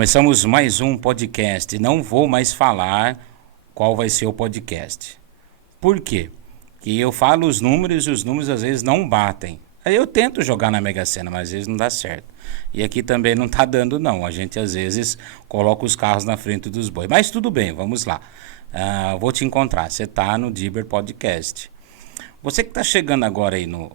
Começamos mais um podcast. Não vou mais falar qual vai ser o podcast. Por quê? Porque eu falo os números e os números às vezes não batem. Aí eu tento jogar na Mega Sena, mas às vezes não dá certo. E aqui também não tá dando não. A gente às vezes coloca os carros na frente dos bois. Mas tudo bem, vamos lá. Vou te encontrar. Você tá no Diber Podcast. Você que está chegando agora aí no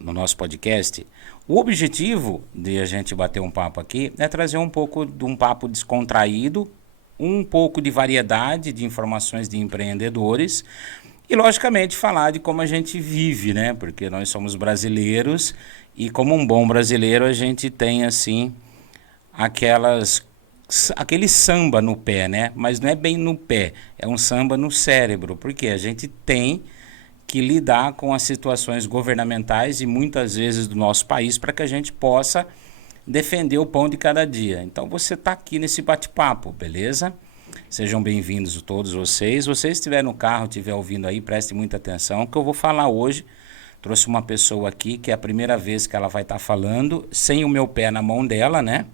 nosso podcast, o objetivo de a gente bater um papo aqui é trazer um pouco de um papo descontraído, um pouco de variedade de informações de empreendedores e, logicamente, falar de como a gente vive, né? Porque nós somos brasileiros e, como um bom brasileiro, a gente tem, assim, aquele samba no pé, né? Mas não é bem no pé, é um samba no cérebro, porque a gente tem que lidar com as situações governamentais e muitas vezes do nosso país para que a gente possa defender o pão de cada dia. Então você está aqui nesse bate-papo, beleza? Sejam bem-vindos todos vocês. Se você estiver no carro, estiver ouvindo aí, preste muita atenção, que eu vou falar hoje. Trouxe uma pessoa aqui que é a primeira vez que ela vai estar falando, sem o meu pé na mão dela, né?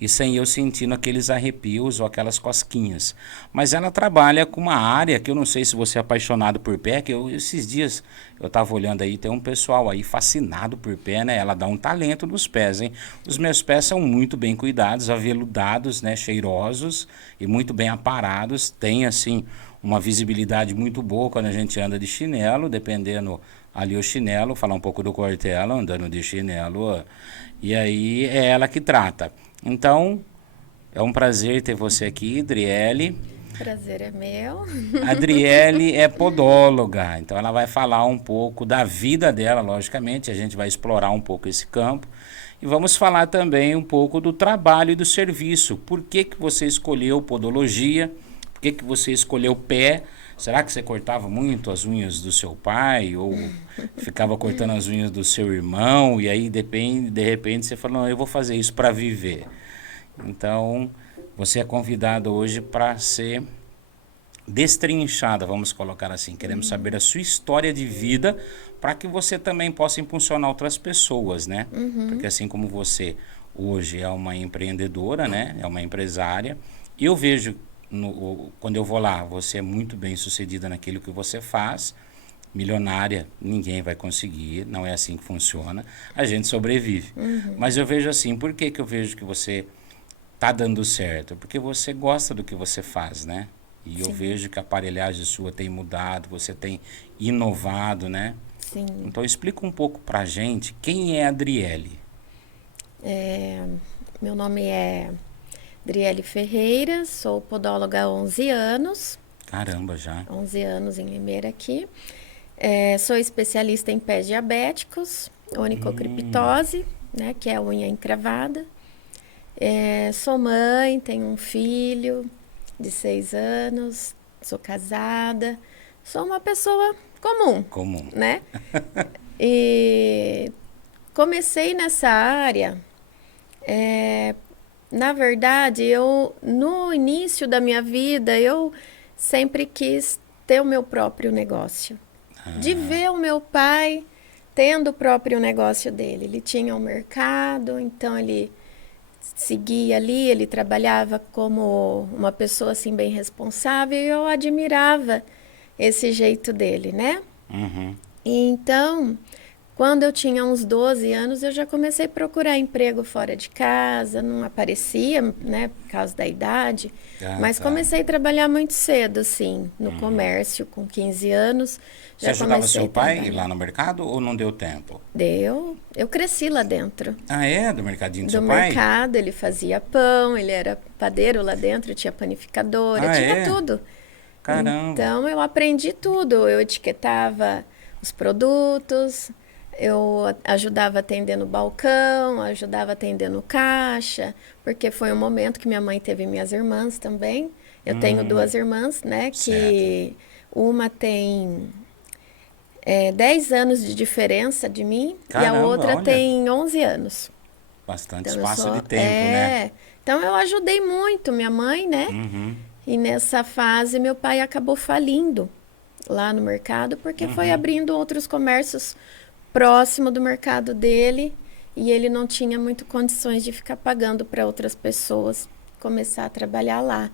E sem eu sentindo aqueles arrepios ou aquelas cosquinhas. Mas ela trabalha com uma área que eu não sei se você é apaixonado por pé, que esses dias eu estava olhando aí, tem um pessoal aí fascinado por pé, né? Ela dá um talento nos pés, hein? Os meus pés são muito bem cuidados, aveludados, né? Cheirosos e muito bem aparados. Tem, assim, uma visibilidade muito boa quando a gente anda de chinelo, dependendo ali o chinelo, falar um pouco do Cortella, andando de chinelo. E aí é ela que trata. Então, é um prazer ter você aqui, Adriele. Prazer é meu. A Adriele é podóloga, então ela vai falar um pouco da vida dela, logicamente, a gente vai explorar um pouco esse campo. E vamos falar também um pouco do trabalho e do serviço. Por que que você escolheu podologia? Por que que você escolheu pé? Será que você cortava muito as unhas do seu pai? Ou ficava cortando as unhas do seu irmão? E aí, de repente, você falou, não, eu vou fazer isso para viver. Então, você é convidado hoje para ser destrinchada, vamos colocar assim. Queremos saber a sua história de vida para que você também possa impulsionar outras pessoas, né? Porque assim como você hoje é uma empreendedora, né? É uma empresária. Eu vejo quando eu vou lá, você é muito bem sucedida naquilo que você faz, milionária, ninguém vai conseguir, não é assim que funciona, a gente sobrevive. Mas eu vejo assim, por que que eu vejo que você tá dando certo? Porque você gosta do que você faz, né? E eu Sim, vejo que a aparelhagem sua tem mudado, você tem inovado, né? sim. Então explica um pouco pra gente quem é a Adriele. É, meu nome é Adriele Ferreira, sou podóloga há 11 anos, Caramba, já. 11 anos em Limeira aqui. Sou especialista em pés diabéticos, onicocriptose, né, que é a unha encravada. Sou mãe, tenho um filho de 6 anos, sou casada, sou uma pessoa comum, Comum. né? E comecei nessa área, é, na verdade, no início da minha vida, eu sempre quis ter o meu próprio negócio. De ver o meu pai tendo o próprio negócio dele. Ele tinha um mercado, então ele seguia ali, ele trabalhava como uma pessoa assim bem responsável e eu admirava esse jeito dele, né? Uhum. E então, quando eu tinha uns 12 anos, eu já comecei a procurar emprego fora de casa, não aparecia, né, por causa da idade, Ah, mas tá. comecei a trabalhar muito cedo, assim, no comércio, com 15 anos, Você já ajudava comecei seu a pai trabalhar. lá no mercado ou não deu tempo? Eu cresci lá dentro Ah, é? Do mercadinho do do seu pai? mercado, ele fazia pão, ele era padeiro lá dentro, tinha panificadora, Ah, tinha é? tudo. Caramba. Então eu aprendi tudo, eu etiquetava os produtos, eu ajudava a atender no balcão, ajudava a atender no caixa, porque foi um momento que minha mãe teve minhas irmãs também. Eu tenho duas irmãs, né, Certo. que uma tem 10 anos de diferença de mim e a Caramba, outra olha. tem 11 anos. Bastante Então eu espaço de sou. tempo, né? Então eu ajudei muito minha mãe, né? E nessa fase meu pai acabou falindo lá no mercado porque foi abrindo outros comércios próximo do mercado dele e ele não tinha muito condições de ficar pagando para outras pessoas. começar a trabalhar lá.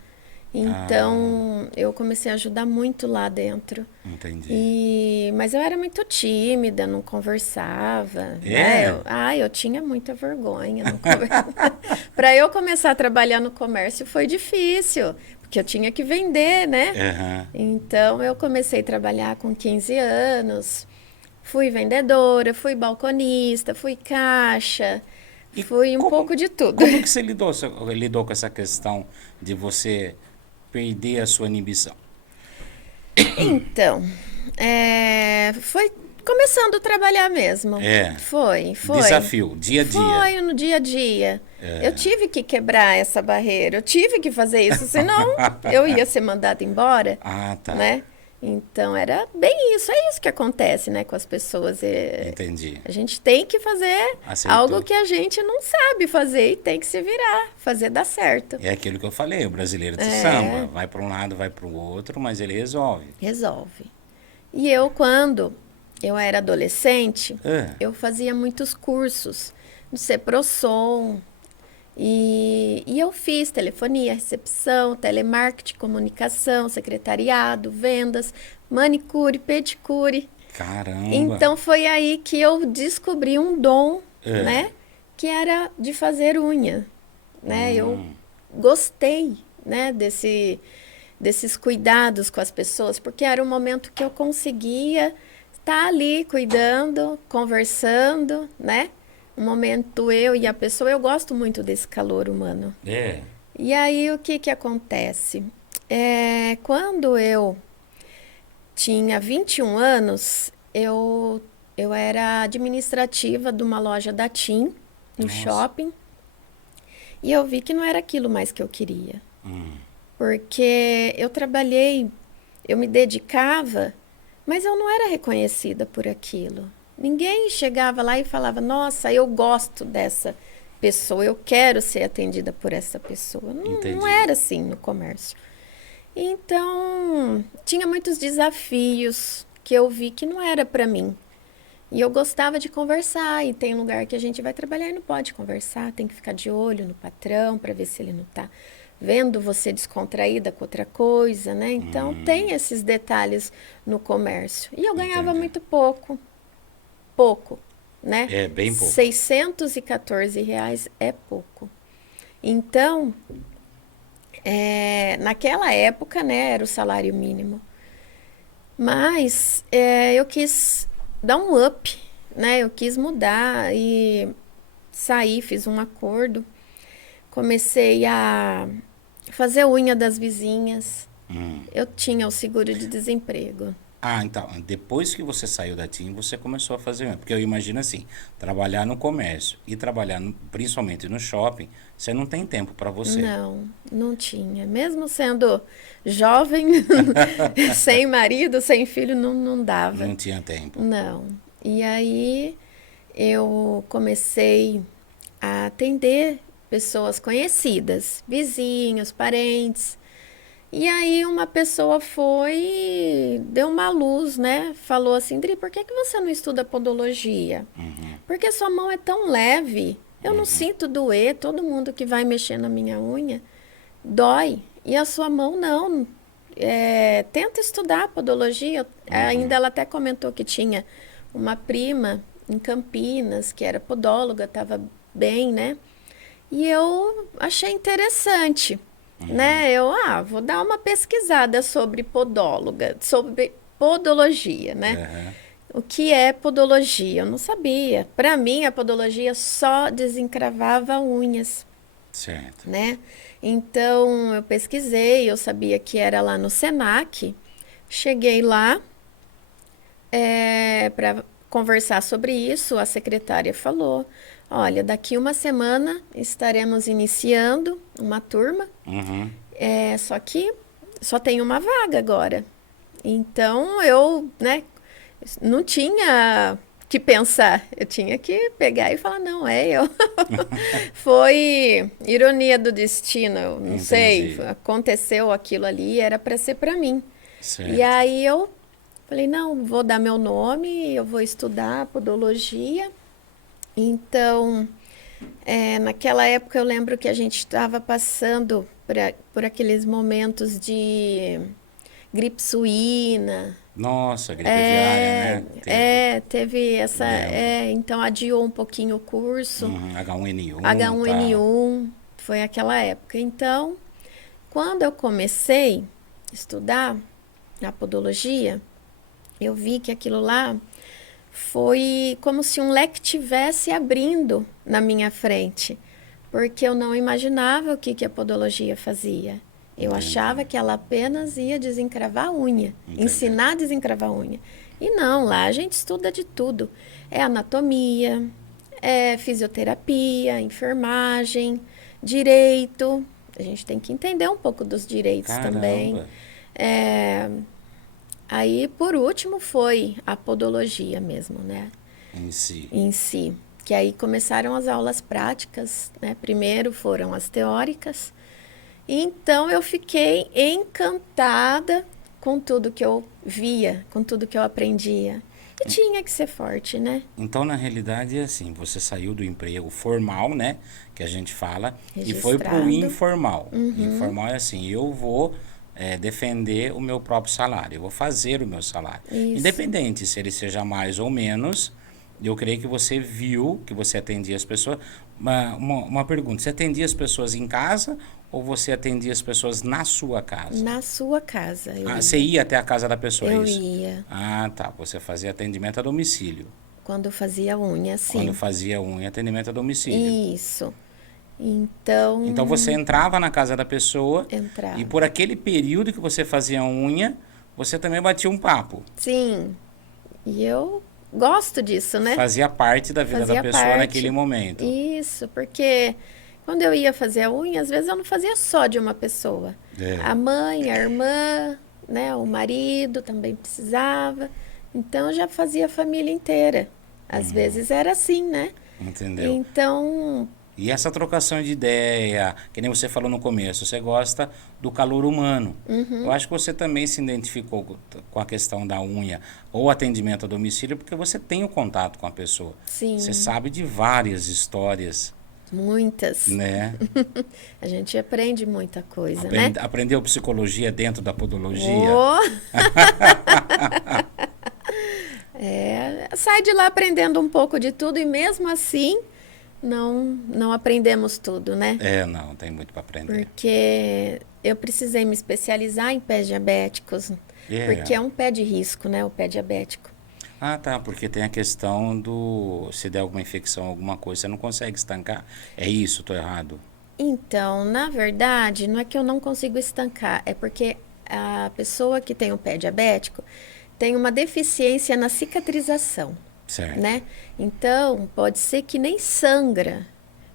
Então, eu comecei a ajudar muito lá dentro. Entendi. Mas eu era muito tímida, não conversava, né? É? Eu tinha muita vergonha, não conversava. Para eu começar a trabalhar no comércio foi difícil, porque eu tinha que vender, né? Aham. Então, eu comecei a trabalhar com 15 anos. Fui vendedora, fui balconista, fui caixa, E fui um pouco de tudo. como que você lidou com essa questão de você perder a sua inibição? Então, foi começando a trabalhar mesmo. É, Foi. desafio, dia a dia. Foi no dia a dia. Eu tive que quebrar essa barreira, eu tive que fazer isso, senão eu ia ser mandada embora, Ah, tá. né? Então era bem isso, é isso que acontece, né, com as pessoas. Entendi. A gente tem que fazer algo Aceitou. que a gente não sabe fazer e tem que se virar, fazer dar certo. É aquilo que eu falei, o brasileiro de samba. É, Vai para um lado, vai para o outro, mas ele resolve. resolve. E eu, quando eu era adolescente, É. eu fazia muitos cursos no Ceprosom. E eu fiz telefonia, recepção, telemarketing, comunicação, secretariado, vendas, manicure, pedicure. Caramba. Então foi aí que eu descobri um dom, É. né? Que era de fazer unha, né? Eu gostei, né? Desses cuidados com as pessoas, porque era um momento que eu conseguia estar ali cuidando, conversando, né? Um momento eu e a pessoa, eu gosto muito desse calor humano. É. E aí o que que acontece? Quando eu tinha 21 anos, eu era administrativa de uma loja da TIM, no Nossa. shopping, e eu vi que não era aquilo mais que eu queria. Hum. Porque eu trabalhei, eu me dedicava, mas eu não era reconhecida por aquilo. Ninguém chegava lá e falava: Nossa, eu gosto dessa pessoa, eu quero ser atendida por essa pessoa. Não Entendi. era assim no comércio. Então, tinha muitos desafios que eu vi que não era para mim. E eu gostava de conversar, e tem lugar que a gente vai trabalhar e não pode conversar, tem que ficar de olho no patrão para ver se ele não está vendo você descontraída com outra coisa, né? Então, tem esses detalhes no comércio. E eu ganhava Entendi. muito pouco, né? É bem pouco. R$ 614 é pouco. Então, naquela época, né, era o salário mínimo. Mas eu quis dar um up, né? Eu quis mudar e saí, fiz um acordo. Comecei a fazer unha das vizinhas. Eu tinha o seguro de desemprego. Ah, então, depois que você saiu da TIM, você começou a fazer, porque eu imagino assim, trabalhar no comércio e trabalhar principalmente no shopping, você não tem tempo para você. Não, não tinha. Mesmo sendo jovem, sem marido, sem filho, não dava. Não tinha tempo. Não. E aí eu comecei a atender pessoas conhecidas, vizinhos, parentes. E aí uma pessoa foi e deu uma luz, né? Falou assim: Dri, por que que você não estuda podologia? Porque sua mão é tão leve, eu não sinto doer, todo mundo que vai mexer na minha unha dói. E a sua mão não. Tenta estudar podologia. Ainda ela até comentou que tinha uma prima em Campinas, que era podóloga, estava bem, né? E eu achei interessante, né? Vou dar uma pesquisada sobre podóloga, sobre podologia, né? Aham. O que é podologia? Eu não sabia. Para mim, a podologia só desencravava unhas, Certo. né? Então, eu pesquisei, eu sabia que era lá no Senac. Cheguei lá, para conversar sobre isso, a secretária falou: Olha, daqui uma semana estaremos iniciando uma turma, Uhum. só que só tem uma vaga agora. Então eu, né, não tinha que pensar, eu tinha que pegar e falar: Não, é eu. Foi ironia do destino, eu não sei, Entendi. aconteceu aquilo ali, era para ser para mim. E Certo. aí eu falei: Não, vou dar meu nome, eu vou estudar podologia. Então, Naquela época eu lembro que a gente estava passando por aqueles momentos de gripe suína. Nossa, gripe aviária, né? Teve, Teve essa. lembro. Então adiou um pouquinho o curso. Uhum, H1N1 e tal. H1N1 foi aquela época. Então, quando eu comecei a estudar a podologia, eu vi que aquilo lá foi como se um leque tivesse abrindo na minha frente, porque eu não imaginava o que a podologia fazia. Eu Entendi, achava que ela apenas ia desencravar a unha, entendi. ensinar a desencravar a unha. E não, lá a gente estuda de tudo. É anatomia, é fisioterapia, enfermagem, direito. A gente tem que entender um pouco dos direitos também. Caramba, É, Aí, por último, foi a podologia mesmo, né? em si. Em si. Que aí começaram as aulas práticas, né? Primeiro foram as teóricas. E então eu fiquei encantada com tudo que eu via, com tudo que eu aprendia. E tinha que ser forte, né? Então, na realidade, é assim, você saiu do emprego formal, né, que a gente fala, e foi para o Registrado. informal. Uhum, Informal é assim, eu vou defender o meu próprio salário, eu vou fazer o meu salário. isso. Independente se ele seja mais ou menos, eu creio que você viu que você atendia as pessoas. Uma pergunta, você atendia as pessoas em casa ou você atendia as pessoas na sua casa? Na sua casa eu Ah, você ia. ia até a casa da pessoa, é Eu isso? ia. Ah, tá, você fazia atendimento a domicílio. Quando eu fazia unha, Quando sim. fazia unha, atendimento a domicílio. Isso. Então você Então, entrava na casa da pessoa e por entrava. aquele período que você fazia a unha, você também batia um papo. Sim, e eu gosto disso, né? Fazia parte da vida da Fazia pessoa naquele parte. momento. Isso, porque quando eu ia fazer a unha, às vezes eu não fazia só de uma pessoa. É, A mãe, a irmã, né, o marido também precisava. Então eu já fazia a família inteira. Às vezes era assim, né? entendeu? Então, E essa trocação de ideia, que nem você falou no começo, você gosta do calor humano. Eu acho que você também se identificou com a questão da unha ou atendimento a domicílio, porque você tem o contato com a pessoa. Você sim, sabe de várias histórias, muitas. né? A gente aprende muita coisa, né? Aprendeu psicologia dentro da podologia. Oh, sai de lá aprendendo um pouco de tudo e mesmo assim não aprendemos tudo, né? É, não, tem muito para aprender. Porque eu precisei me especializar em pés diabéticos, porque É. é um pé de risco, né? O pé diabético. Ah, tá, porque tem a questão do se der alguma infecção, alguma coisa, você não consegue estancar. É isso, tô errado. Então, na verdade, não é que eu não consigo estancar, é porque a pessoa que tem o pé diabético tem uma deficiência na cicatrização, Certo. né? Então, pode ser que nem sangra,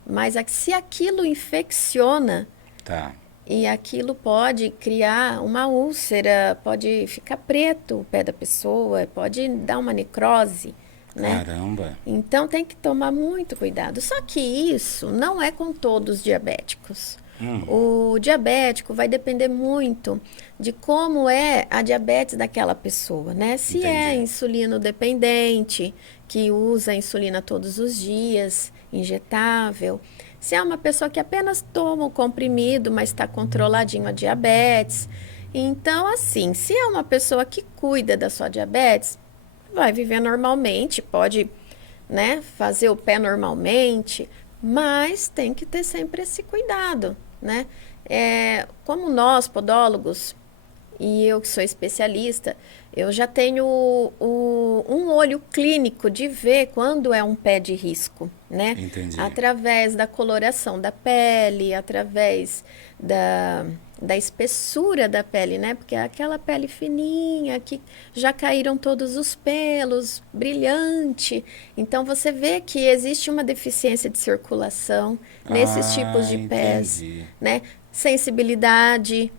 mas se aquilo infecciona, Tá. e aquilo pode criar uma úlcera, pode ficar preto o pé da pessoa, pode dar uma necrose, né? Caramba. Então tem que tomar muito cuidado. Só que isso não é com todos os diabéticos. O diabético vai depender muito de como é a diabetes daquela pessoa, né? Se é Entendi. insulino dependente, que usa insulina todos os dias, injetável. Se é uma pessoa que apenas toma o comprimido, mas está controladinho a diabetes. Então, assim, se é uma pessoa que cuida da sua diabetes, vai viver normalmente, pode, né, fazer o pé normalmente, mas tem que ter sempre esse cuidado, né? Como nós, podólogos, e eu que sou especialista, eu já tenho um olho clínico de ver quando é um pé de risco, né? Entendi. Através da coloração da pele, através da, da espessura da pele, né? Porque é aquela pele fininha que já caíram todos os pelos, brilhante. Então você vê que existe uma deficiência de circulação nesses tipos Ah, de pés, entendi. né? Sensibilidade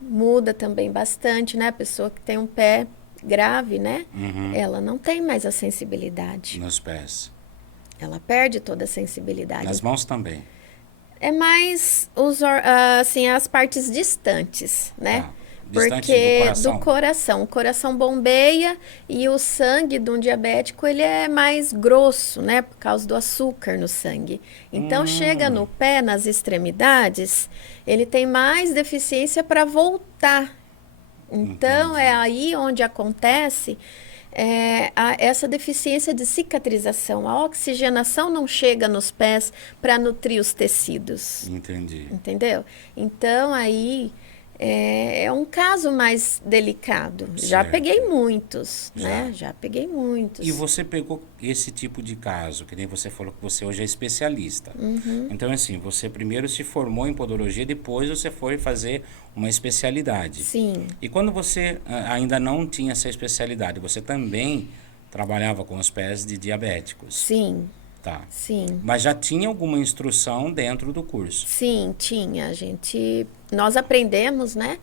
muda também bastante, né? A pessoa que tem um pé grave, né? Uhum. Ela não tem mais a sensibilidade. Nos pés. Ela perde toda a sensibilidade. Nas mãos também. É mais assim, as partes distantes, né? Tá. Distante do Porque do coração. coração, o coração bombeia e o sangue de um diabético ele é mais grosso, né, por causa do açúcar no sangue. Então chega Hum, no pé, nas extremidades, ele tem mais deficiência para voltar. Então é entendi. aí onde acontece essa deficiência de cicatrização. A oxigenação não chega nos pés para nutrir os tecidos. Entendi. Entendeu? Então aí é um caso mais delicado. Já Certo. peguei muitos, Já. né? Já peguei E muitos. você pegou esse tipo de caso, que nem você falou que você hoje é especialista. Então, assim, você primeiro se formou em podologia, depois você foi fazer uma especialidade. Sim, E quando você ainda não tinha essa especialidade, você também trabalhava com os pés de diabéticos. sim, Tá. sim. Mas já tinha alguma instrução dentro do curso. Sim, tinha. Nós aprendemos, né?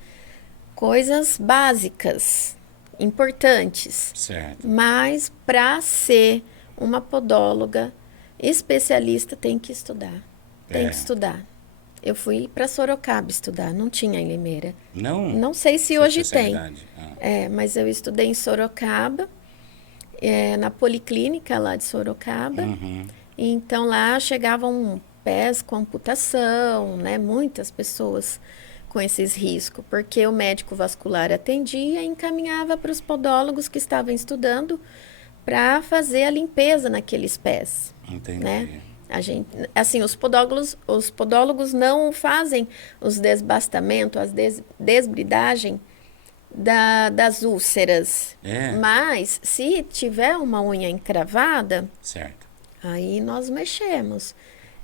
Coisas básicas, importantes. Certo. Mas para ser uma podóloga especialista tem que estudar. Tem que É. estudar. Eu fui para Sorocaba estudar, não tinha em Limeira. Não Não sei se essa hoje tem. especialidade. Ah. Mas eu estudei em Sorocaba, na Policlínica lá de Sorocaba. Uhum. Então lá chegavam pés com amputação, né? Muitas pessoas com esses riscos, porque o médico vascular atendia e encaminhava para os podólogos que estavam estudando para fazer a limpeza naqueles pés, né? Entendi. A gente, assim, os podólogos não fazem os desbastamentos, desbridagem das úlceras. É, Mas se tiver uma unha encravada, certo. aí nós mexemos.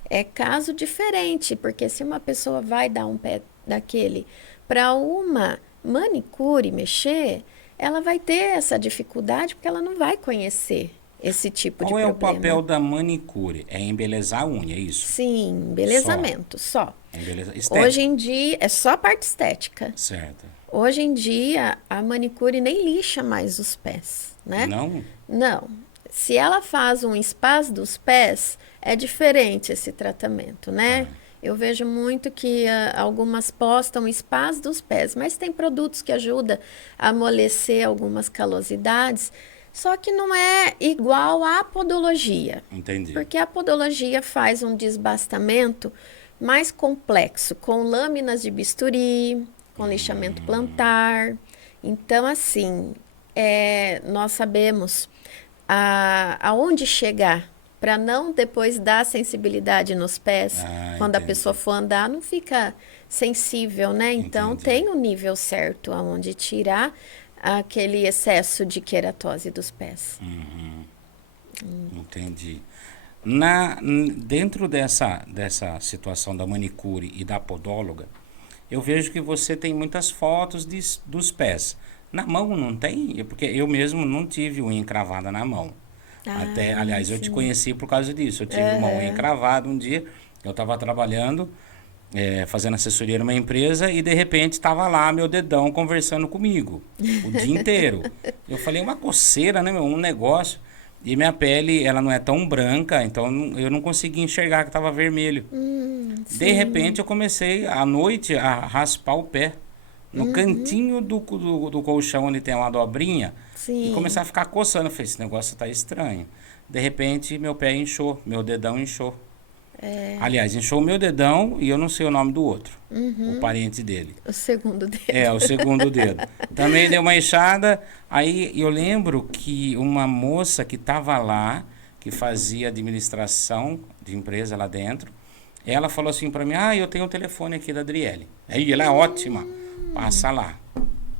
É caso diferente, porque se uma pessoa vai dar um pé daquele para uma manicure mexer, ela vai ter essa dificuldade porque ela não vai conhecer esse tipo de Qual é o papel problema. da manicure? É embelezar a unha, é isso? Sim, Só. embelezamento, só. Embeleza Hoje estético. em dia é só a parte estética. Certo. Hoje em dia a manicure nem lixa mais os pés, né? Não? Não. Se ela faz um spa dos pés, é diferente esse tratamento, Tá. né? Eu vejo muito que algumas postam spas dos pés, mas tem produtos que ajudam a amolecer algumas calosidades, só que não é igual à podologia, Entendi. porque a podologia faz um desbastamento mais complexo, com lâminas de bisturi, com lixamento plantar. Então, assim, nós sabemos aonde chegar para não depois dar sensibilidade nos pés. Ah, Quando a pessoa entendi. for andar, não fica sensível, né? Então, Entendi. tem o nível certo aonde tirar aquele excesso de queratose dos pés. Entendi. Dentro dessa situação da manicure e da podóloga, eu vejo que você tem muitas fotos dos pés. Na mão não tem? Porque eu mesmo não tive unha encravada na mão. Até, Ah, aliás, eu te sim. conheci por causa disso. Eu tive uma unha Aham. encravada um dia, eu estava trabalhando, fazendo assessoria numa empresa e de repente estava lá meu dedão conversando comigo o dia inteiro. Eu falei, uma coceira, né, meu? Um negócio. E minha pele, ela não é tão branca, então eu não conseguia enxergar que estava vermelho. De repente Sim. eu comecei à noite a raspar o pé no cantinho do colchão onde tem uma dobrinha e começar Sim. a ficar coçando. Eu falei, esse negócio tá estranho. De repente meu pé inchou, meu dedão inchou. Aliás, inchou o meu dedão e eu não sei o nome do outro, o parente dele. O segundo É, dedo. o segundo dedo. Também deu uma inchada. Aí eu lembro que uma moça que estava lá, que fazia administração de empresa lá dentro, ela falou assim para mim: Ah, eu tenho o telefone aqui da Adriele. Aí ela é ótima, passa lá.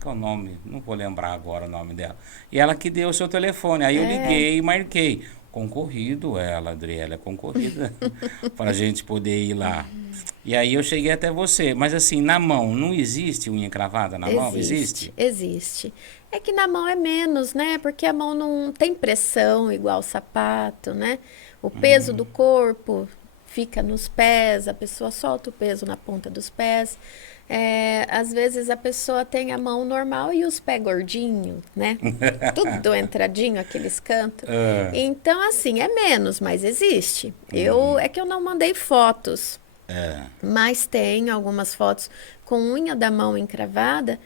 Qual é o nome? Não vou lembrar agora o nome dela. E ela que deu o seu telefone. Aí eu É. liguei e marquei. Concorrido ela, Adriele, é concorrida para a gente poder ir lá. E aí eu cheguei até você. Mas assim, na mão, não existe unha encravada na mão? Existe, Existe? existe. É que na mão é menos, né? Porque a mão não tem pressão igual o sapato, né? O peso do corpo fica nos pés, a pessoa solta o peso na ponta dos pés. Às vezes a pessoa tem a mão normal e os pés gordinhos, né? Tudo entradinho, aqueles cantos. Ah, Então, assim, é menos, mas existe. É que eu não mandei fotos, é. mas tem algumas fotos com unha da mão encravada,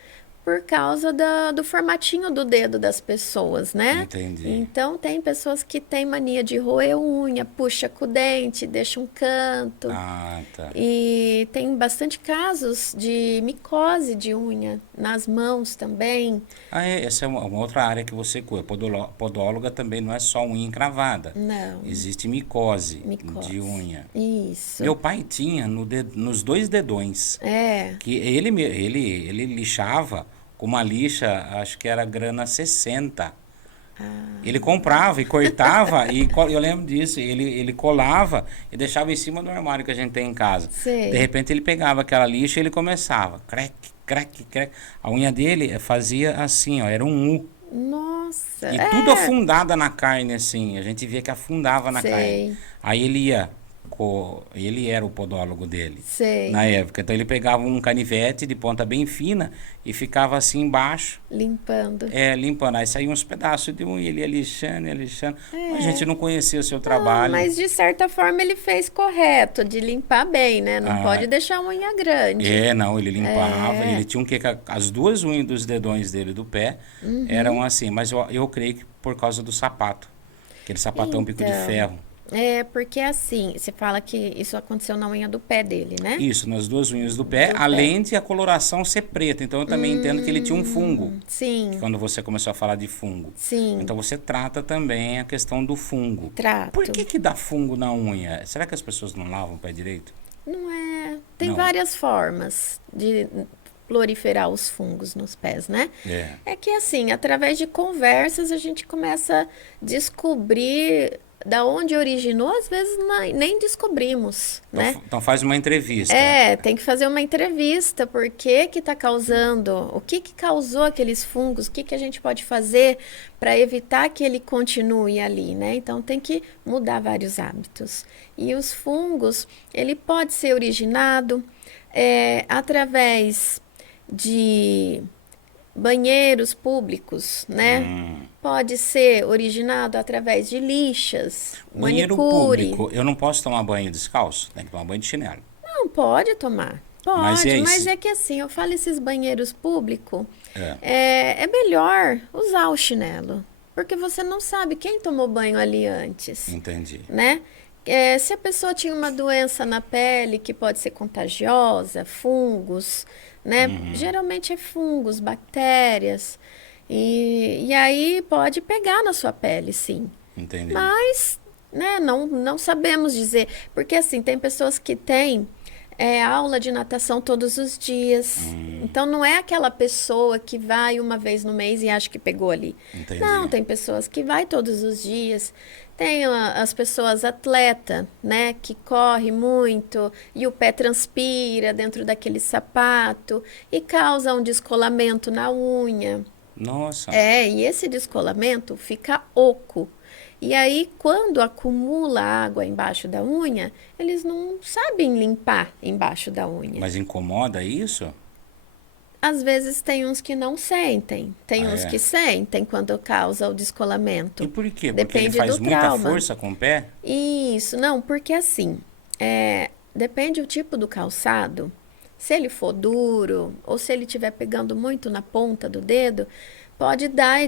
por causa do formatinho do dedo das pessoas, né? Entendi. Então, tem pessoas que têm mania de roer unha, puxa com o dente, deixa um canto. Ah, tá. E tem bastante casos de micose de unha nas mãos também. Ah, essa é uma outra área que você cuida. Podóloga também não é só unha encravada. Não, Existe micose de micose. unha. Isso. Meu pai tinha nos dois dedões, É. que ele lixava com uma lixa, acho que era grana 60. Ele comprava e cortava, eu lembro disso, ele colava e deixava em cima do armário que a gente tem em casa. De Sei. repente ele pegava aquela lixa e ele começava, crack, crack, crack. A unha dele fazia assim, ó, era um U. Nossa, E tudo é. afundada na carne, assim. A gente via que afundava na carne. Sei, Aí ele ia, ele era o podólogo dele sei. na época. Então ele pegava um canivete de ponta bem fina e ficava assim embaixo, Limpando. limpando. Aí saía uns pedaços de unha, ele ia lixando, ia lixando. A gente É. não conhecia o seu Não, trabalho. mas de certa forma ele fez correto, de limpar bem, né? Não Ah, pode deixar a unha grande. não, ele limpava, ele É. tinha um que as duas unhas dos dedões dele do pé eram assim, mas eu creio que por causa do sapato, aquele sapatão pico de Então, ferro. porque assim, você fala que isso aconteceu na unha do pé dele, né? Isso, nas duas unhas do pé, Do pé. além de a coloração ser preta. Então eu também entendo que ele tinha um fungo, Sim, quando você começou a falar de fungo. sim, Então você trata também a questão do fungo. Por trato. que dá fungo na unha? Será que as pessoas não lavam o pé direito? Não é. Tem Não. várias formas de proliferar os fungos nos pés, né? É. É que assim, através de conversas a gente começa a descobrir da onde originou, às vezes nem descobrimos, Então, né? então faz uma entrevista. Tem que fazer uma entrevista, por que que tá causando, o que que causou aqueles fungos, o que que a gente pode fazer para evitar que ele continue ali, né? Então tem que mudar vários hábitos. E os fungos, ele pode ser originado através de banheiros públicos, né? Pode ser originado através de lixas, Banheiro manicure. público, eu não posso tomar banho descalço? Tem que tomar banho de chinelo. Não, pode tomar. Mas e Pode, aí? mas é que assim, eu falo esses banheiros públicos, É, é melhor usar o chinelo, porque você não sabe quem tomou banho ali antes, entendi. né? Se a pessoa tinha uma doença na pele que pode ser contagiosa, fungos, né? Geralmente é fungos, bactérias, e aí pode pegar na sua pele, sim. Entendi. Mas, né, não sabemos dizer. Porque, assim, tem pessoas que têm aula de natação todos os dias. Então, não é aquela pessoa que vai uma vez no mês e acha que pegou ali. Entendi. Não, tem pessoas que vai todos os dias. Tem as pessoas atleta, né, que corre muito e o pé transpira dentro daquele sapato e causa um descolamento na unha. Nossa. E esse descolamento fica oco. E aí, quando acumula água embaixo da unha, eles não sabem limpar embaixo da unha. Mas incomoda isso? Às vezes tem uns que não sentem, tem Ah, uns é? que sentem quando causa o E descolamento. por quê? Porque ele Depende faz do muita trauma. força com o pé? Isso, não, porque assim, depende do tipo do calçado. Se ele for duro ou se ele estiver pegando muito na ponta do dedo, pode dar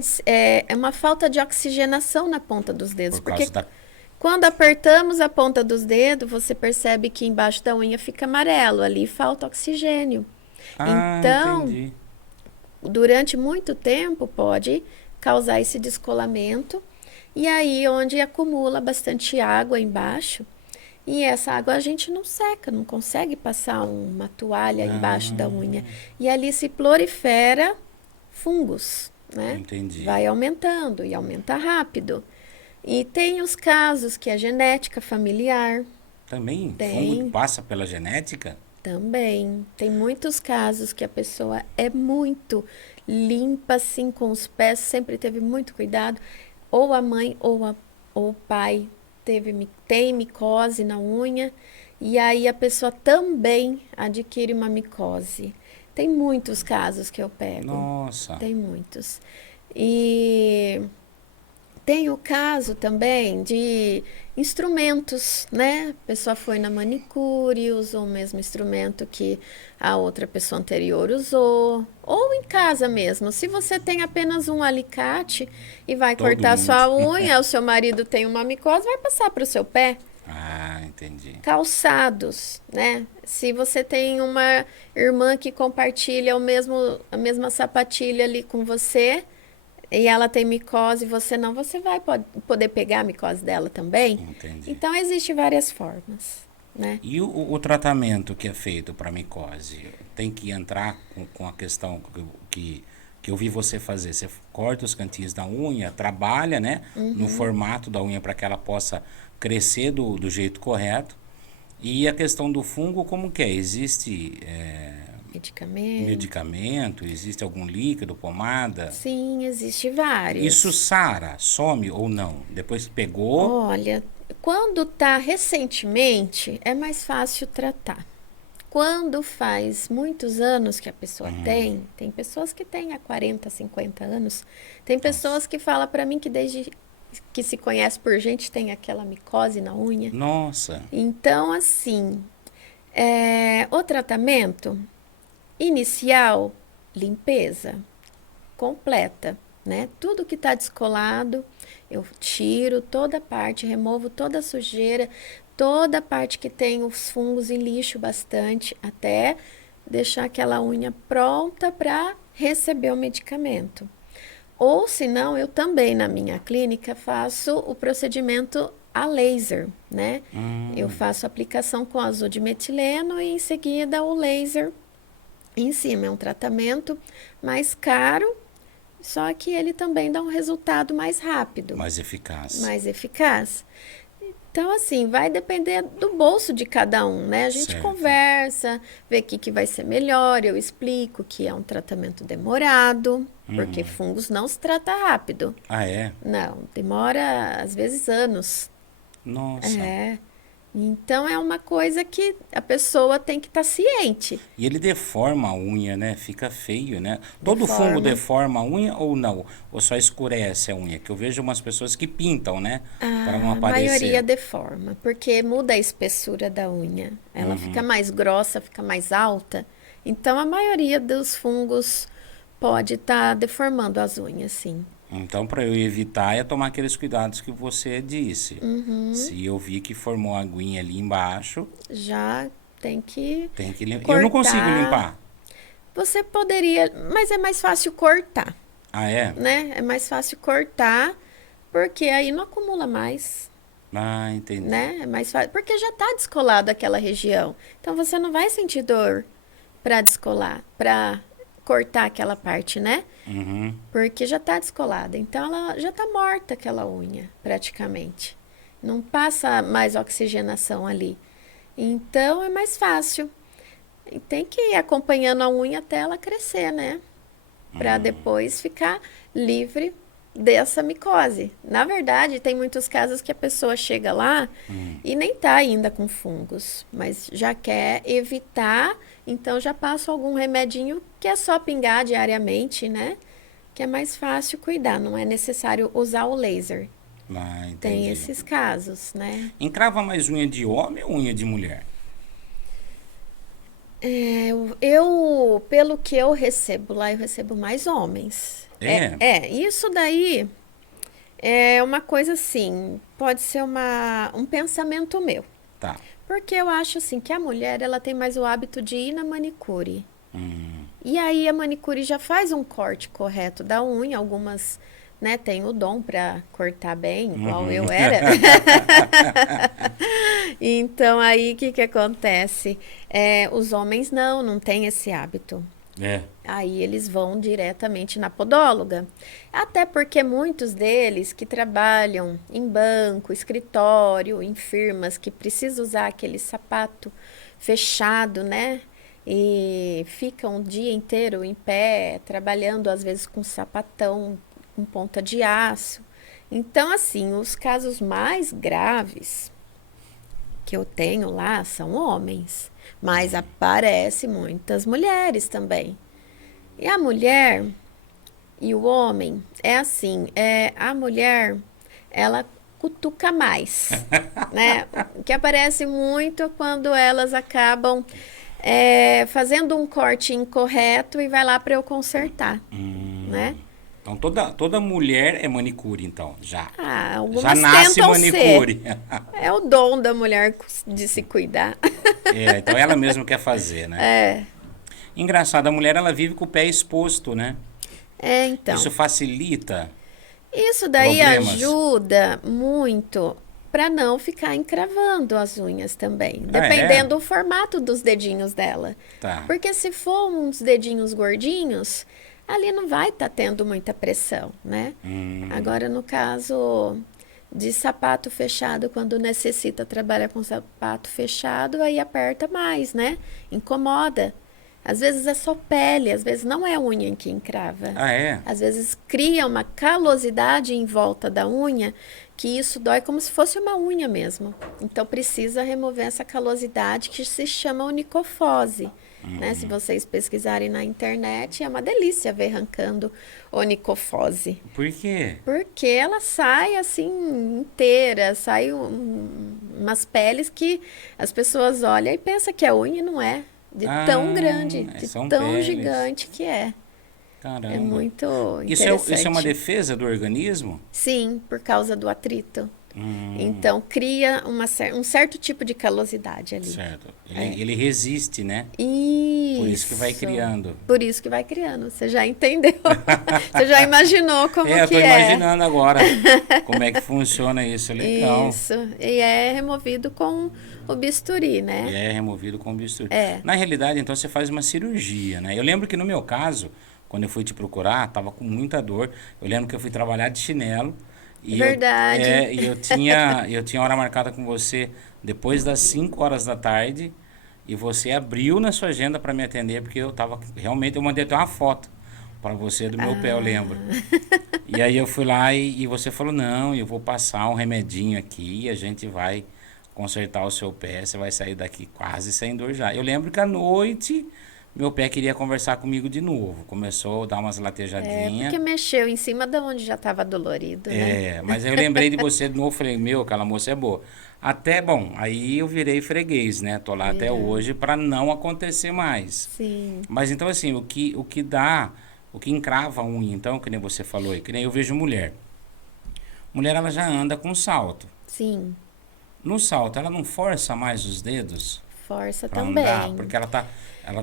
uma falta de oxigenação na ponta dos dedos. Por Porque causa da. quando apertamos a ponta dos dedos, você percebe que embaixo da unha fica amarelo, ali falta oxigênio. Ah, Então, entendi. durante muito tempo pode causar esse descolamento e aí onde acumula bastante água embaixo e essa água a gente não seca, não consegue passar uma toalha embaixo da unha e ali se prolifera fungos, né? Entendi. Vai aumentando e aumenta rápido. E tem os casos que é genética familiar, Também fungo tem. passa pela genética? Também. Tem muitos casos que a pessoa é muito limpa, assim, com os pés, sempre teve muito cuidado. Ou a mãe ou o pai tem micose na unha, e aí a pessoa também adquire uma micose. Tem muitos casos que eu pego. Nossa. Tem muitos. E Tem o caso também de instrumentos, né? A pessoa foi na manicure, usou o mesmo instrumento que a outra pessoa anterior usou. Ou em casa mesmo. Se você tem apenas um alicate e vai Todo cortar mundo. sua unha, o seu marido tem uma micose, vai passar para o seu pé. Ah, entendi. Calçados, né? Se você tem uma irmã que compartilha a mesma sapatilha ali com você e ela tem micose e você não, você vai poder pegar a micose dela também. Entendi. Então, existem várias formas, né? E o tratamento que é feito para micose? Tem que entrar com a questão que eu vi você fazer. Você corta os cantinhos da unha, trabalha, né, no formato da unha para que ela possa crescer do jeito correto. E a questão do fungo, como que é? Existe Medicamento. medicamento? Existe algum líquido, pomada? Sim, existe Isso vários. sara, some ou não? Depois que pegou, Olha, quando tá recentemente, é mais fácil tratar. Quando faz muitos anos que a pessoa tem pessoas que têm há 40, 50 anos, tem nossa, pessoas que falam para mim que desde que se conhece por gente tem aquela micose na unha. nossa, Então, assim, o tratamento inicial, limpeza completa, né? Tudo que está descolado, eu tiro toda a parte, removo toda a sujeira, toda a parte que tem os fungos e lixo bastante, até deixar aquela unha pronta para receber o medicamento. Ou se não, eu também na minha clínica faço o procedimento a laser, né? Eu faço aplicação com azul de metileno e em seguida o laser em cima. É um tratamento mais caro, só que ele também dá um resultado mais rápido, mais eficaz. mais eficaz. Então, assim, vai depender do bolso de cada um, né? A gente Certo. conversa, vê o que vai ser melhor, eu explico que é um tratamento demorado, porque fungos não se trata rápido. Ah, é? Não, demora às vezes anos. Nossa. É. Então é uma coisa que a pessoa tem que estar ciente. E ele deforma a unha, né? Fica feio, né? Todo fungo Deforma. deforma a unha ou não? Ou só escurece a unha? Que eu vejo umas pessoas que pintam, né? Para não A maioria aparecer. deforma, porque muda a espessura da unha. Ela fica mais grossa, fica mais alta. Então a maioria dos fungos pode estar deformando as unhas, sim. Então, para eu evitar, é tomar aqueles cuidados que você disse. Se eu vi que formou a aguinha ali embaixo, Já tem que tem que limpar. Eu não consigo cortar. limpar. Você poderia, mas é mais fácil cortar, Ah, é? né? É mais fácil cortar, porque aí não acumula mais. Ah, entendi. Né? É mais fácil, porque já está descolado aquela região. Então você não vai sentir dor para descolar, para cortar aquela parte, né? Uhum. Porque já está descolada. Então ela já está morta aquela unha, praticamente. Não passa mais oxigenação ali. Então é mais fácil. E tem que ir acompanhando a unha até ela crescer, né? Para depois ficar livre dessa micose. Na verdade, tem muitos casos que a pessoa chega lá e nem tá ainda com fungos, mas já quer evitar, então já passa algum remedinho que é só pingar diariamente, né? Que é mais fácil cuidar, não é necessário usar o laser. Ah, Tem entendi. esses casos, né? Encrava mais unha de homem ou unha de mulher? Pelo que eu recebo lá, eu recebo mais homens. É? Isso daí é uma coisa assim, pode ser um pensamento meu. Tá. Porque eu acho assim que a mulher, ela tem mais o hábito de ir na manicure. Hum. E aí a manicure já faz um corte correto da unha, algumas, né, tem o dom para cortar bem, igual eu era. Então aí o que que acontece? Os homens não têm esse hábito. É. Aí eles vão diretamente na podóloga. Até porque muitos deles que trabalham em banco, escritório, em firmas, que precisam usar aquele sapato fechado, né? E ficam o dia inteiro em pé, trabalhando às vezes com sapatão com ponta de aço. Então, assim, os casos mais graves que eu tenho lá são homens, mas aparece muitas mulheres também. E a mulher e o homem é assim, a mulher ela cutuca mais, né? O que aparece muito quando elas acabam fazendo um corte incorreto e vai lá para eu consertar, né? Então toda mulher é manicure, então, já. Ah, Já algumas nasce tentam ser. manicure. É o dom da mulher de se cuidar. É, então ela mesma quer fazer, né? É, Engraçado, a mulher ela vive com o pé exposto, né? então. Isso facilita Isso daí problemas. ajuda muito para não ficar encravando as unhas também, Ah, é? dependendo do formato dos dedinhos dela. Tá. Porque se for uns dedinhos gordinhos, ali não vai estar tendo muita pressão, né? Agora, no caso de sapato fechado, quando necessita trabalhar com sapato fechado, aí aperta mais, né? Incomoda. Às vezes é só pele, às vezes não é unha que encrava. Ah, é? Às vezes cria uma calosidade em volta da unha, que isso dói como se fosse uma unha mesmo. Então precisa remover essa calosidade que se chama onicofose. Né? Se vocês pesquisarem na internet, é uma delícia ver arrancando onicofose. Por quê? Porque ela sai assim inteira, sai umas peles que as pessoas olham e pensam que é unha e não é. De tão grande, de São tão peles. gigante que é. É Caramba. muito Isso é uma interessante. defesa do organismo? Sim, por causa do atrito. Então, cria um certo tipo de calosidade ali. Certo. Ele resiste, né? Por isso que vai Isso. criando. Por isso que vai criando. Você já entendeu? Você já imaginou como Eu que tô é? imaginando agora como é que funciona isso. Legal. Isso. E é removido com o bisturi, E né? é removido com bisturi. É. Na realidade, então, você faz uma cirurgia, né? Eu lembro que no meu caso, quando eu fui te procurar, tava com muita dor. Eu lembro que eu fui trabalhar de chinelo e Verdade. eu tinha hora marcada com você depois das 5 horas da tarde e você abriu na sua agenda para me atender porque eu tava realmente, eu mandei até uma foto para você do meu pé, eu lembro. E aí eu fui lá e você falou, não, eu vou passar um remedinho aqui e a gente vai consertar o seu pé, você vai sair daqui quase sem dor já. Eu lembro que à noite meu pé queria conversar comigo de novo. Começou a dar umas É latejadinhas. porque mexeu em cima de onde já estava dolorido, né? É, mas aí eu lembrei de você de novo, falei, meu, aquela moça é boa. Até, bom, aí eu virei freguês, né? Tô lá até Virando. hoje para não acontecer mais. Sim, Mas então assim, o que encrava a unha, então, que nem você falou aí, que nem eu vejo mulher. Mulher ela já anda com salto. sim. No salto, ela não força mais os dedos Força para andar, também. porque ela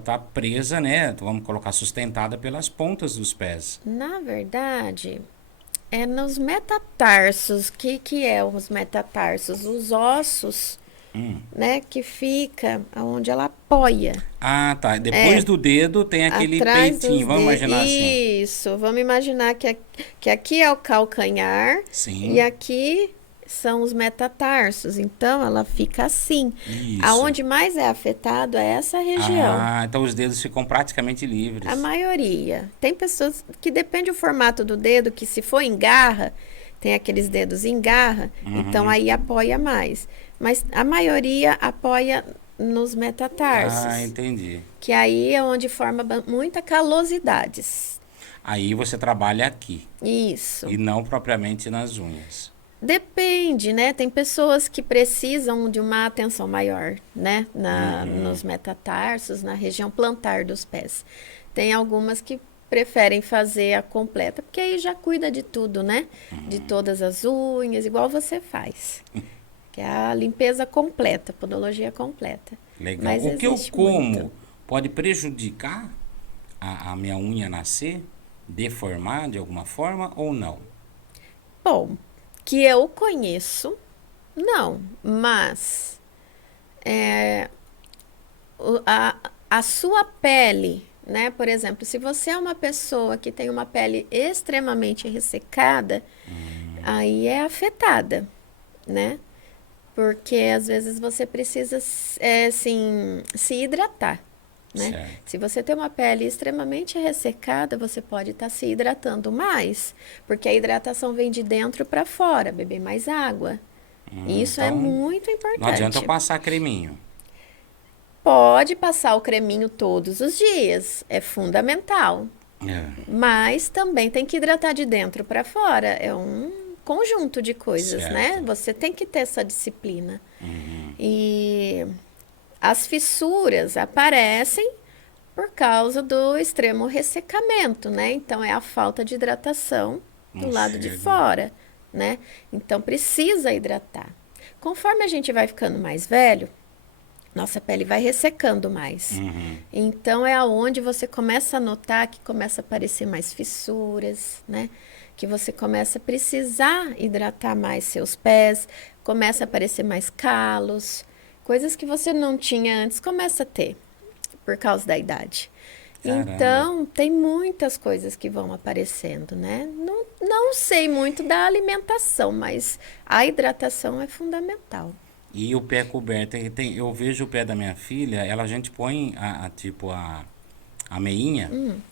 tá presa, né? Vamos colocar sustentada pelas pontas dos pés. Na verdade, é nos metatarsos. Que é os metatarsos? Os ossos, né, que fica onde ela apoia. Ah, tá. Depois É, do dedo tem aquele atrás dos peitinho, vamos dedos. imaginar assim. Isso, vamos imaginar que aqui é o calcanhar e Sim, aqui são os metatarsos. Então, ela fica assim. isso. Aonde mais é afetado é essa região. Ah, então os dedos ficam praticamente A livres. maioria. Tem pessoas que depende do formato do dedo, que se for em garra, tem aqueles dedos em garra, então aí apoia mais. Mas a maioria apoia nos Ah, metatarsos, entendi. que aí é onde forma muita calosidades. Aí você trabalha aqui Isso. e não propriamente nas unhas. Depende, né? Tem pessoas que precisam de uma atenção maior, né? Nos metatarsos, na região plantar dos pés. Tem algumas que preferem fazer a completa, porque aí já cuida de tudo, né? De todas as unhas, igual você faz. Que é a limpeza completa, podologia completa. Legal. Mas O que eu existe muito. como pode prejudicar a minha unha nascer, deformar de alguma forma ou não? Bom, que eu conheço, não, mas a sua pele, né? Por exemplo, se você é uma pessoa que tem uma pele extremamente ressecada, aí é afetada, né? Porque às vezes você precisa, assim, se hidratar, né? Certo. Se você tem uma pele extremamente ressecada, você pode estar se hidratando mais, porque a hidratação vem de dentro para fora, beber mais água. Isso é Então, muito não adianta eu importante. passar creminho. Pode passar o creminho todos os dias, é fundamental. É. Mas também tem que hidratar de dentro para fora. É um conjunto de coisas, né? Certo. Você tem que ter essa disciplina. Uhum. E as fissuras aparecem por causa do extremo ressecamento, né? Então é a falta de hidratação do Não lado de chega. fora, né? Então precisa hidratar. Conforme a gente vai ficando mais velho, nossa pele vai ressecando mais. Uhum. Então é aonde você começa a notar que começa a aparecer mais fissuras, né? Que você começa a precisar hidratar mais seus pés, começa a aparecer mais calos, coisas que você não tinha antes, começa a ter por causa da idade. Caramba. Então, tem muitas coisas que vão aparecendo, né? Não sei muito da alimentação, mas a hidratação é fundamental. E o pé coberto, eu vejo o pé da minha filha, a gente põe tipo a meinha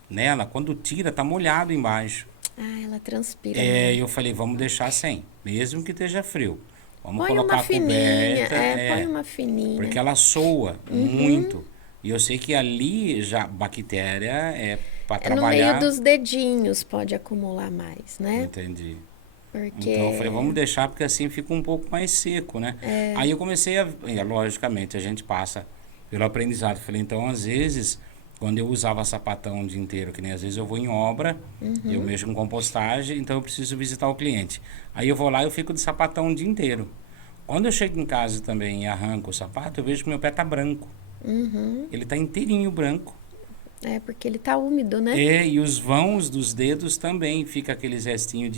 nela, quando tira tá molhado embaixo. Ah, ela transpira É, eu muito. falei, vamos deixar sem, mesmo que esteja frio. Vamos Põe uma colocar a fininha, coberta, põe uma fininha. porque ela soa muito. E eu sei que ali já bactéria é para É no meio trabalhar, dos dedinhos pode acumular mais, né? entendi. Então eu falei, Porque vamos deixar porque assim fica um pouco mais seco, né? Aí eu comecei logicamente, a gente passa pelo aprendizado. Falei, então às vezes, quando eu usava sapatão o dia inteiro, que nem às vezes eu vou em obra, eu mexo com compostagem, então eu preciso visitar o cliente. Aí eu vou lá e eu fico de sapatão o dia inteiro. Quando eu chego em casa também e arranco o sapato, eu vejo que meu pé tá branco. Ele tá inteirinho branco. é porque ele tá úmido, né? E os vãos dos dedos também fica aqueles restinhos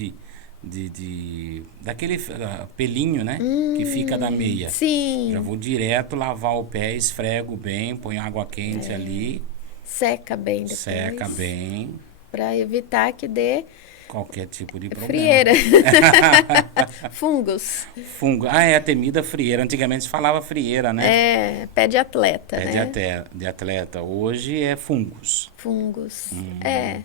daquele pelinho, né? Que fica da meia. Já Sim, vou direto lavar o pé, esfrego bem, ponho água quente ali, seca bem seca depois, bem, para evitar que dê qualquer tipo de problema. frieira, fungos. Fungo. Ah, é a temida frieira. Antigamente se falava frieira, né? É, pé de atleta, Pé né? de atleta. Hoje é fungos. Fungos. É,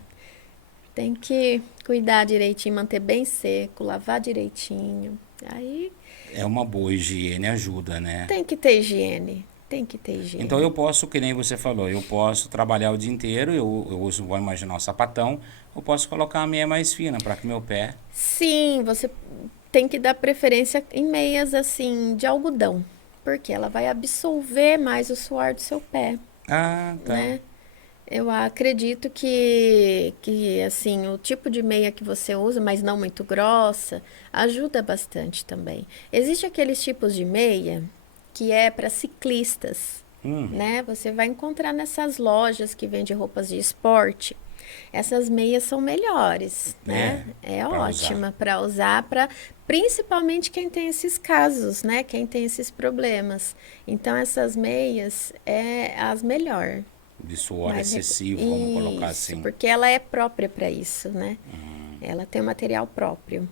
tem que cuidar direitinho, manter bem seco, lavar direitinho. Aí É uma boa higiene, ajuda, né? tem que ter higiene. Tem que ter Então higiene. eu posso, que nem você falou, eu posso trabalhar o dia inteiro, eu uso, vou imaginar um sapatão, eu posso colocar a meia mais fina para que meu pé. Sim, você tem que dar preferência em meias assim de algodão, porque ela vai absorver mais o suor do seu pé, Ah, tá. né? Eu acredito que assim, o tipo de meia que você usa, mas não muito grossa, ajuda bastante também. Existe aqueles tipos de meia que é para ciclistas, Hum, né? Você vai encontrar nessas lojas que vendem roupas de esporte. Essas meias são melhores, né? é, É para usar. ótima para usar para principalmente quem tem esses casos, né? Quem tem esses problemas. Então essas meias é as melhor. De suor Mais excessivo, vamos colocar isso, assim. porque ela é própria para isso, né? Ela tem um material próprio.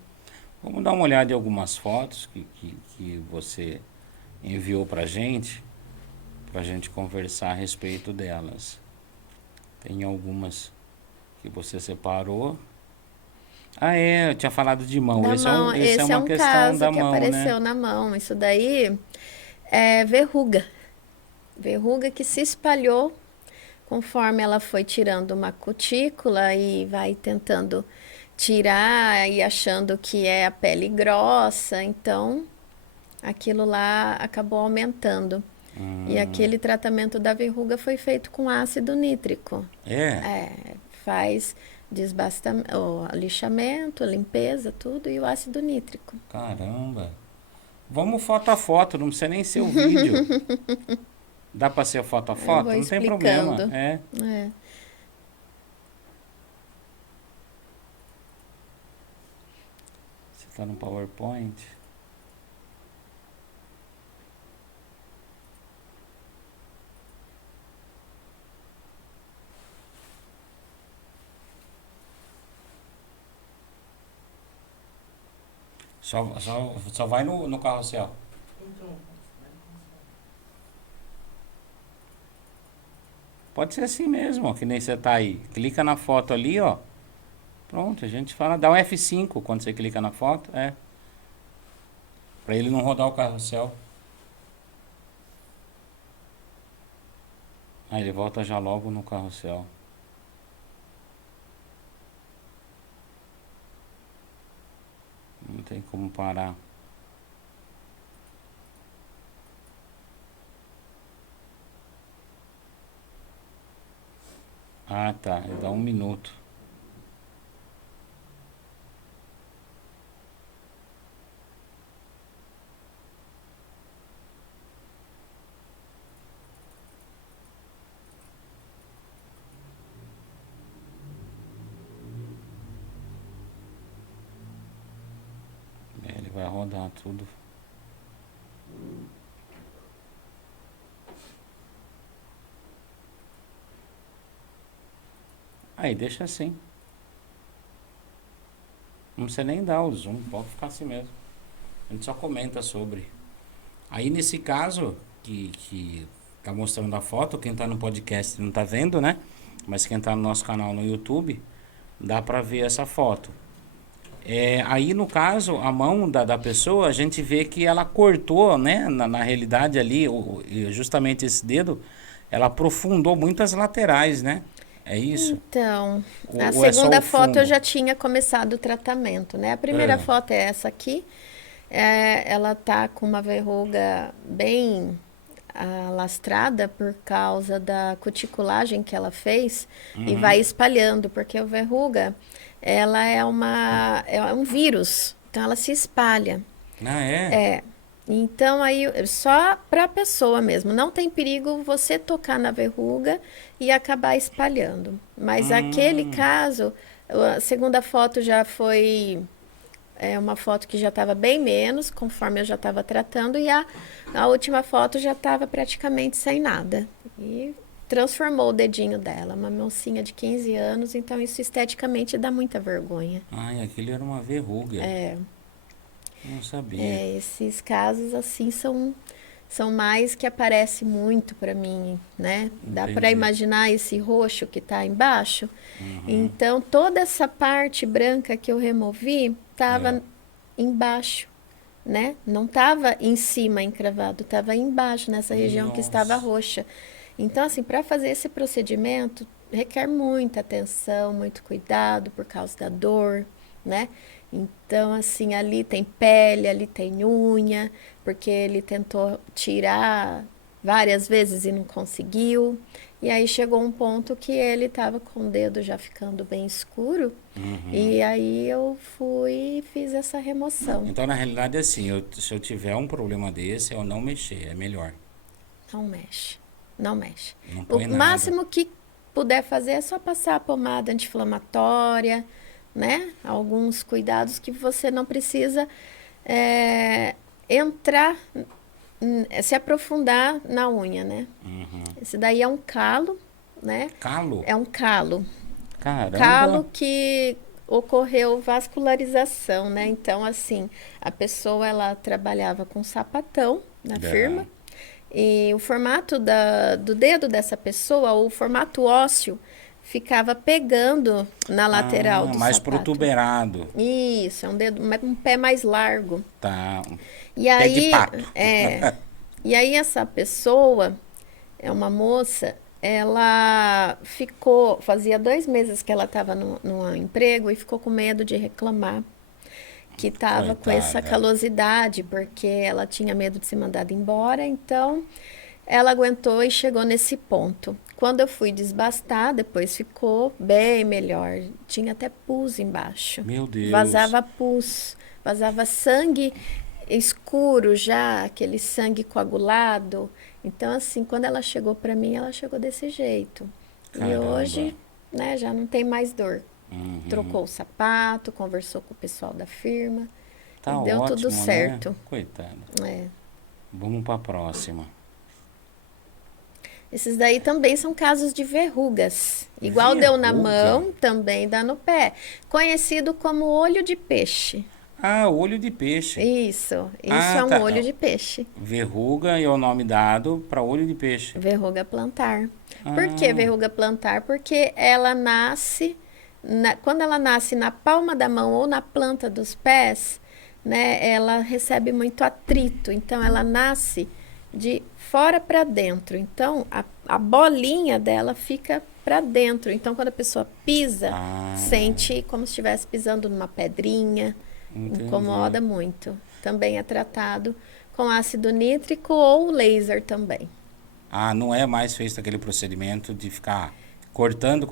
Vamos dar uma olhada em algumas fotos que você enviou pra gente conversar a respeito delas. Tem algumas que você separou. Ah, é, eu tinha falado de mão. Da mão, Esse é esse é uma um questão caso da que mão, né? apareceu na mão. Isso daí é verruga. Verruga que se espalhou conforme ela foi tirando uma cutícula e vai tentando tirar e achando que é a pele grossa, então aquilo lá acabou aumentando. E aquele tratamento da verruga foi feito com ácido nítrico. É, É, faz o lixamento, limpeza, tudo, e o ácido nítrico. caramba. Vamos foto a foto, não precisa nem ser o vídeo. Dá pra ser foto a Eu vou foto? Não tem problema. explicando. É. É. Você tá no PowerPoint. Só vai no carrossel. Pode ser assim mesmo, ó, que nem você tá aí. Clica na foto ali, ó. Pronto, a gente fala, dá um F5 quando você clica na foto, pra ele não rodar o carrossel. Aí ele volta já logo no carrossel. tem como parar. Ah, tá. Dá 1 minuto. Ele vai rodar tudo. Aí, deixa assim. Não precisa nem dar o zoom, pode ficar assim mesmo. A gente só comenta sobre. Aí, nesse caso, que tá mostrando a foto, quem tá no podcast não tá vendo, né? Mas quem tá no nosso canal no YouTube, dá pra ver essa foto. Aí, no caso, a mão da pessoa, a gente vê que ela cortou, né? Na realidade ali, justamente esse dedo, ela aprofundou muito as laterais, né? É isso? Então, a Ou é só segunda o foto eu fundo? já tinha começado o tratamento, né? A primeira foto é essa aqui. Ela tá com uma verruga bem alastrada por causa da cuticulagem que ela fez e vai espalhando, porque a verruga, ela é um vírus, então ela se espalha. Ah, é? É. Então aí só para a pessoa mesmo, não tem perigo você tocar na verruga e acabar espalhando. Mas aquele Hum, caso, a segunda foto já foi uma foto que já estava bem menos, conforme eu já estava tratando, e a última foto já estava praticamente sem nada. E transformou o dedinho dela, uma mocinha de 15 anos, então isso esteticamente dá muita vergonha. ai, aquilo era uma verruga. Não sabia. Esses casos assim são mais que aparece muito para mim, né? Dá para Entendi. imaginar esse roxo que está embaixo. Então toda essa parte branca que eu removi É. estava embaixo, né? Não estava em cima encravado, estava embaixo nessa região que estava Nossa. roxa. Então assim, para fazer esse procedimento requer muita atenção, muito cuidado por causa da dor, né? Então, assim, ali tem pele, ali tem unha, porque ele tentou tirar várias vezes e não conseguiu. E aí chegou um ponto que ele estava com o dedo já ficando bem escuro. E aí eu fui e fiz essa remoção. Então, na realidade, é assim, se eu tiver um problema desse, eu não mexer, é melhor. Não mexe, não mexe. Não O põe nada. máximo que puder fazer é só passar a pomada anti-inflamatória, né? Alguns cuidados que você não precisa é, entrar, se aprofundar na unha, né? Esse daí é um calo, né? Calo? É um calo. Caramba. Calo que ocorreu vascularização, né? Então, assim, a pessoa ela trabalhava com sapatão na É. firma e o formato do dedo dessa pessoa, o formato ósseo, ficava pegando na lateral Ah, do mais sapato. protuberado. Isso, é um pé mais largo. Tá. E Pé de aí, pato. essa pessoa é uma moça, ela ficou, fazia 2 meses que ela estava no emprego e ficou com medo de reclamar que estava com essa Coitada. calosidade, porque ela tinha medo de ser mandada embora, então ela aguentou e chegou nesse ponto. Quando eu fui desbastar, depois ficou bem melhor. Tinha até pus embaixo. Meu Deus. Vazava pus, vazava sangue escuro já, aquele sangue coagulado. Então, assim, quando ela chegou para mim, ela chegou desse jeito. E Caramba. hoje, né, já não tem mais dor. Uhum. Trocou o sapato, conversou com o pessoal da firma e Tá deu tudo ótimo, né? certo. Coitada. É. Vamos pra próxima. Esses daí também são casos de verrugas. Igual deu na Verruga? mão, também dá no pé. Conhecido como olho de peixe. Ah, olho de peixe. Isso Ah, é um olho tá. de peixe. Verruga é o nome dado para olho de peixe. Verruga plantar. Por que Ah, verruga plantar? Porque ela nasce, quando ela nasce na palma da mão ou na planta dos pés, né, ela recebe muito atrito. Então, ela nasce de fora para dentro. Então, a bolinha dela fica para dentro. Então, quando a pessoa pisa, ah, sente como se estivesse pisando numa pedrinha. Entendi. Incomoda muito. Também é tratado com ácido nítrico ou laser também. Ah, não é mais feito aquele procedimento de ficar cortando,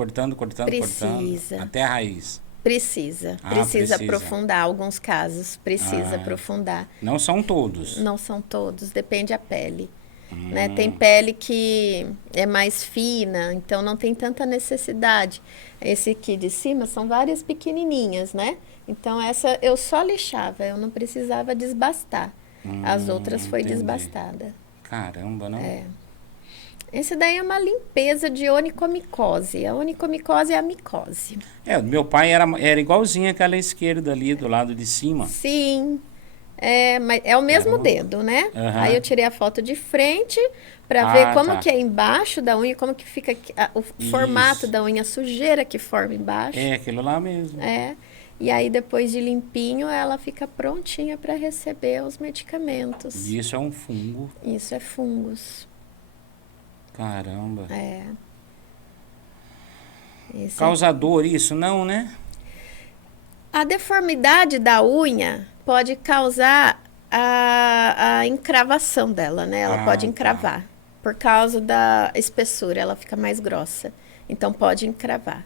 Precisa. até a raiz. Precisa. Ah, Precisa precisa. aprofundar. Alguns casos precisa Ah, aprofundar. não são todos. Não são todos, depende da pele. Né? Tem pele que é mais fina, então não tem tanta necessidade. Esse aqui de cima são várias pequenininhas, né? Então essa eu só lixava, eu não precisava desbastar. As outras foi Entendi. desbastada. Caramba, não? Esse daí é uma limpeza de onicomicose. A onicomicose é a micose. É, meu pai era igualzinho aquela esquerda ali do lado de cima. Sim, mas é o mesmo dedo, né? Aham. Aí eu tirei a foto de frente para Ah, ver como tá. que é embaixo da unha, como que fica o formato Isso. da unha, a sujeira que forma embaixo. É, aquilo lá mesmo. E aí depois de limpinho, ela fica prontinha para receber os medicamentos. E isso é um fungo. Isso é fungos. Caramba. Esse é- Causador isso, não, né? A deformidade da unha pode causar a encravação dela, né? Ela Ah, pode tá. encravar. Por causa da espessura, ela fica mais grossa. Então pode encravar.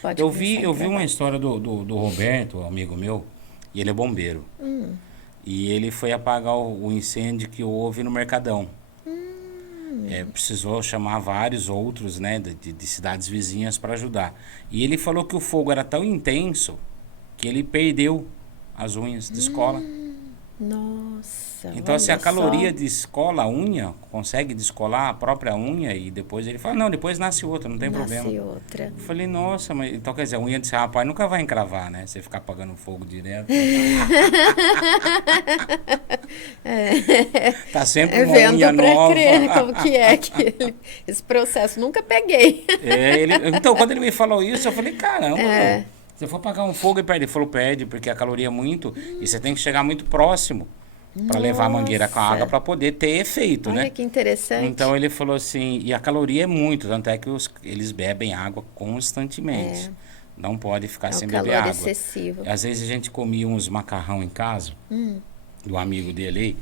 Pode Eu começar vi, a eu vi uma encravar. história do Roberto, amigo meu, e ele é bombeiro. E ele foi apagar o incêndio que houve no Mercadão. Precisou chamar vários outros, né, de cidades vizinhas para ajudar. E ele falou que o fogo era tão intenso que ele perdeu as unhas de escola. Nossa, Então, se a olha caloria só. descola a unha, consegue descolar a própria unha e depois ele fala, não, depois nasce outra, não tem problema. Nasce outra. Eu falei, nossa, mas então quer dizer, a unha desse rapaz nunca vai encravar, né? Você ficar apagando fogo direto. Tá sempre uma Vendo unha pra nova. crer como que é esse processo. Nunca peguei. Então, quando ele me falou isso, eu falei, caramba, meu, se eu for apagar um fogo e perde, ele falou, perde, porque a caloria é muito, e você tem que chegar muito próximo para levar a mangueira com a água Nossa. para poder ter efeito, Olha né? que interessante. Então ele falou assim, e a caloria é muito, tanto é que eles bebem água constantemente. Não pode ficar É o sem beber calor água. excessivo. Às vezes a gente comia uns macarrão em casa, do amigo dele aí,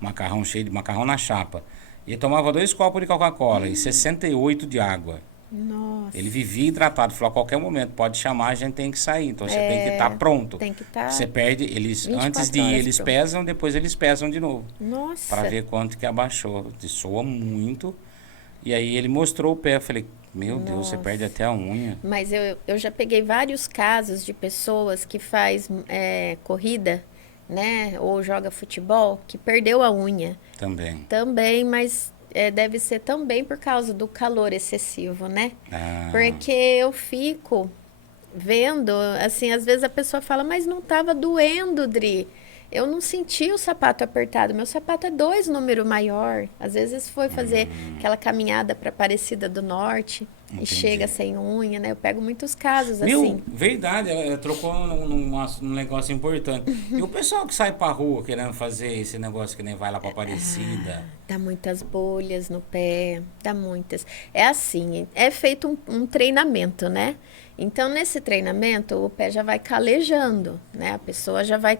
macarrão cheio de macarrão na chapa. E tomava 2 copos de Coca-Cola e 68 de água. Nossa. Ele vivia hidratado, falou, a qualquer momento pode chamar, a gente tem que sair. Então você tem que estar pronto. Tem que estar. Você perde, eles 24 antes de ir, horas eles pronto. pesam, depois eles pesam de novo. Nossa. Para ver quanto que abaixou. Soa muito. E aí ele mostrou o pé. Eu falei, meu Deus, você Nossa. perde até a unha. Mas eu já peguei vários casos de pessoas que faz corrida, né? Ou joga futebol, que perdeu a unha. Também. Também, mas deve ser também por causa do calor excessivo, né? Ah, Porque eu fico vendo, assim, às vezes a pessoa fala, mas não estava doendo, Dri. Eu não senti o sapato apertado. Meu sapato é 2 número maior. Às vezes foi fazer aquela caminhada para Aparecida do Norte e Entendi. chega sem unha, né? Eu pego muitos casos Meu, assim. verdade, ela trocou num negócio importante. E o pessoal que sai pra rua querendo fazer esse negócio que nem vai lá pra Aparecida. Dá muitas bolhas no pé, dá muitas. É assim, é feito um treinamento, né? Então, nesse treinamento, o pé já vai calejando, né? A pessoa já vai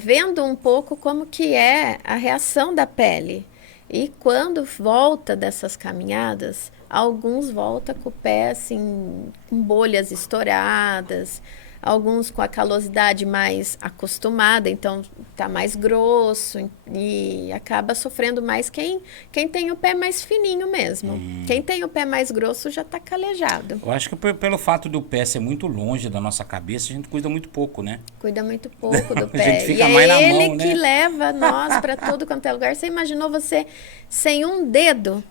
vendo um pouco como que é a reação da pele. E quando volta dessas caminhadas, alguns voltam com o pé assim, com bolhas estouradas, alguns com a calosidade mais acostumada, então tá mais grosso e acaba sofrendo mais quem tem o pé mais fininho mesmo. Quem tem o pé mais grosso já tá calejado. Eu acho que pelo fato do pé ser muito longe da nossa cabeça, a gente cuida muito pouco, né? Cuida muito pouco do A pé. gente fica E mais na é ele mão, que né? leva nós para tudo quanto é lugar. Você imaginou você sem um dedo?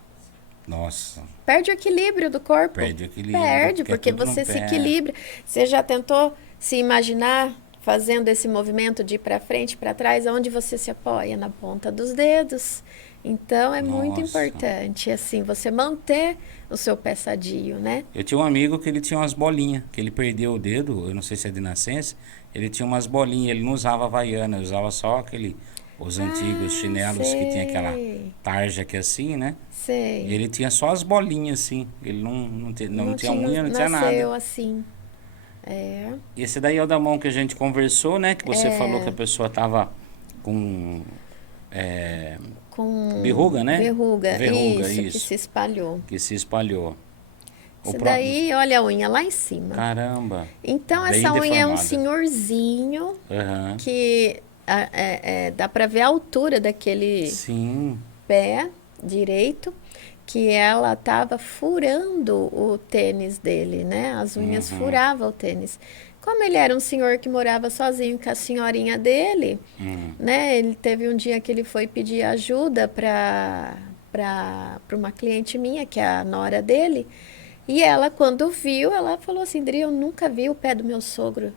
Nossa, Perde o equilíbrio do corpo. perde o equilíbrio. Perde, porque é tudo no você se pé. equilibra. Você já tentou se imaginar fazendo esse movimento de ir para frente, para trás, onde você se apoia? Na ponta dos dedos. Então é muito Nossa. importante, assim, você manter o seu pé sadio, né? Eu tinha um amigo que ele tinha umas bolinhas, que ele perdeu o dedo, eu não sei se é de nascença, ele tinha umas bolinhas, ele não usava havaiana, usava só os antigos chinelos que tinha aquela sei. tarja aqui assim, né? Sei. E ele tinha só as bolinhas assim, ele não tinha unha, não tinha nasceu nada. assim. É, Esse daí é o da mão que a gente conversou, né? Que você falou que a pessoa tava com é, com verruga, né? verruga, Verruga, isso, que isso. se espalhou. Que se espalhou. O Isso pró... daí, olha a unha lá em cima. Caramba, Então, bem essa unha é um deformada. senhorzinho Aham. que dá pra ver a altura daquele Sim. pé direito, que ela estava furando o tênis dele, né? As unhas Uhum. furavam o tênis. Como ele era um senhor que morava sozinho com a senhorinha dele, Uhum. né? Ele teve um dia que ele foi pedir ajuda para uma cliente minha, que é a nora dele, e ela, quando viu, ela falou assim, Dri, eu nunca vi o pé do meu sogro.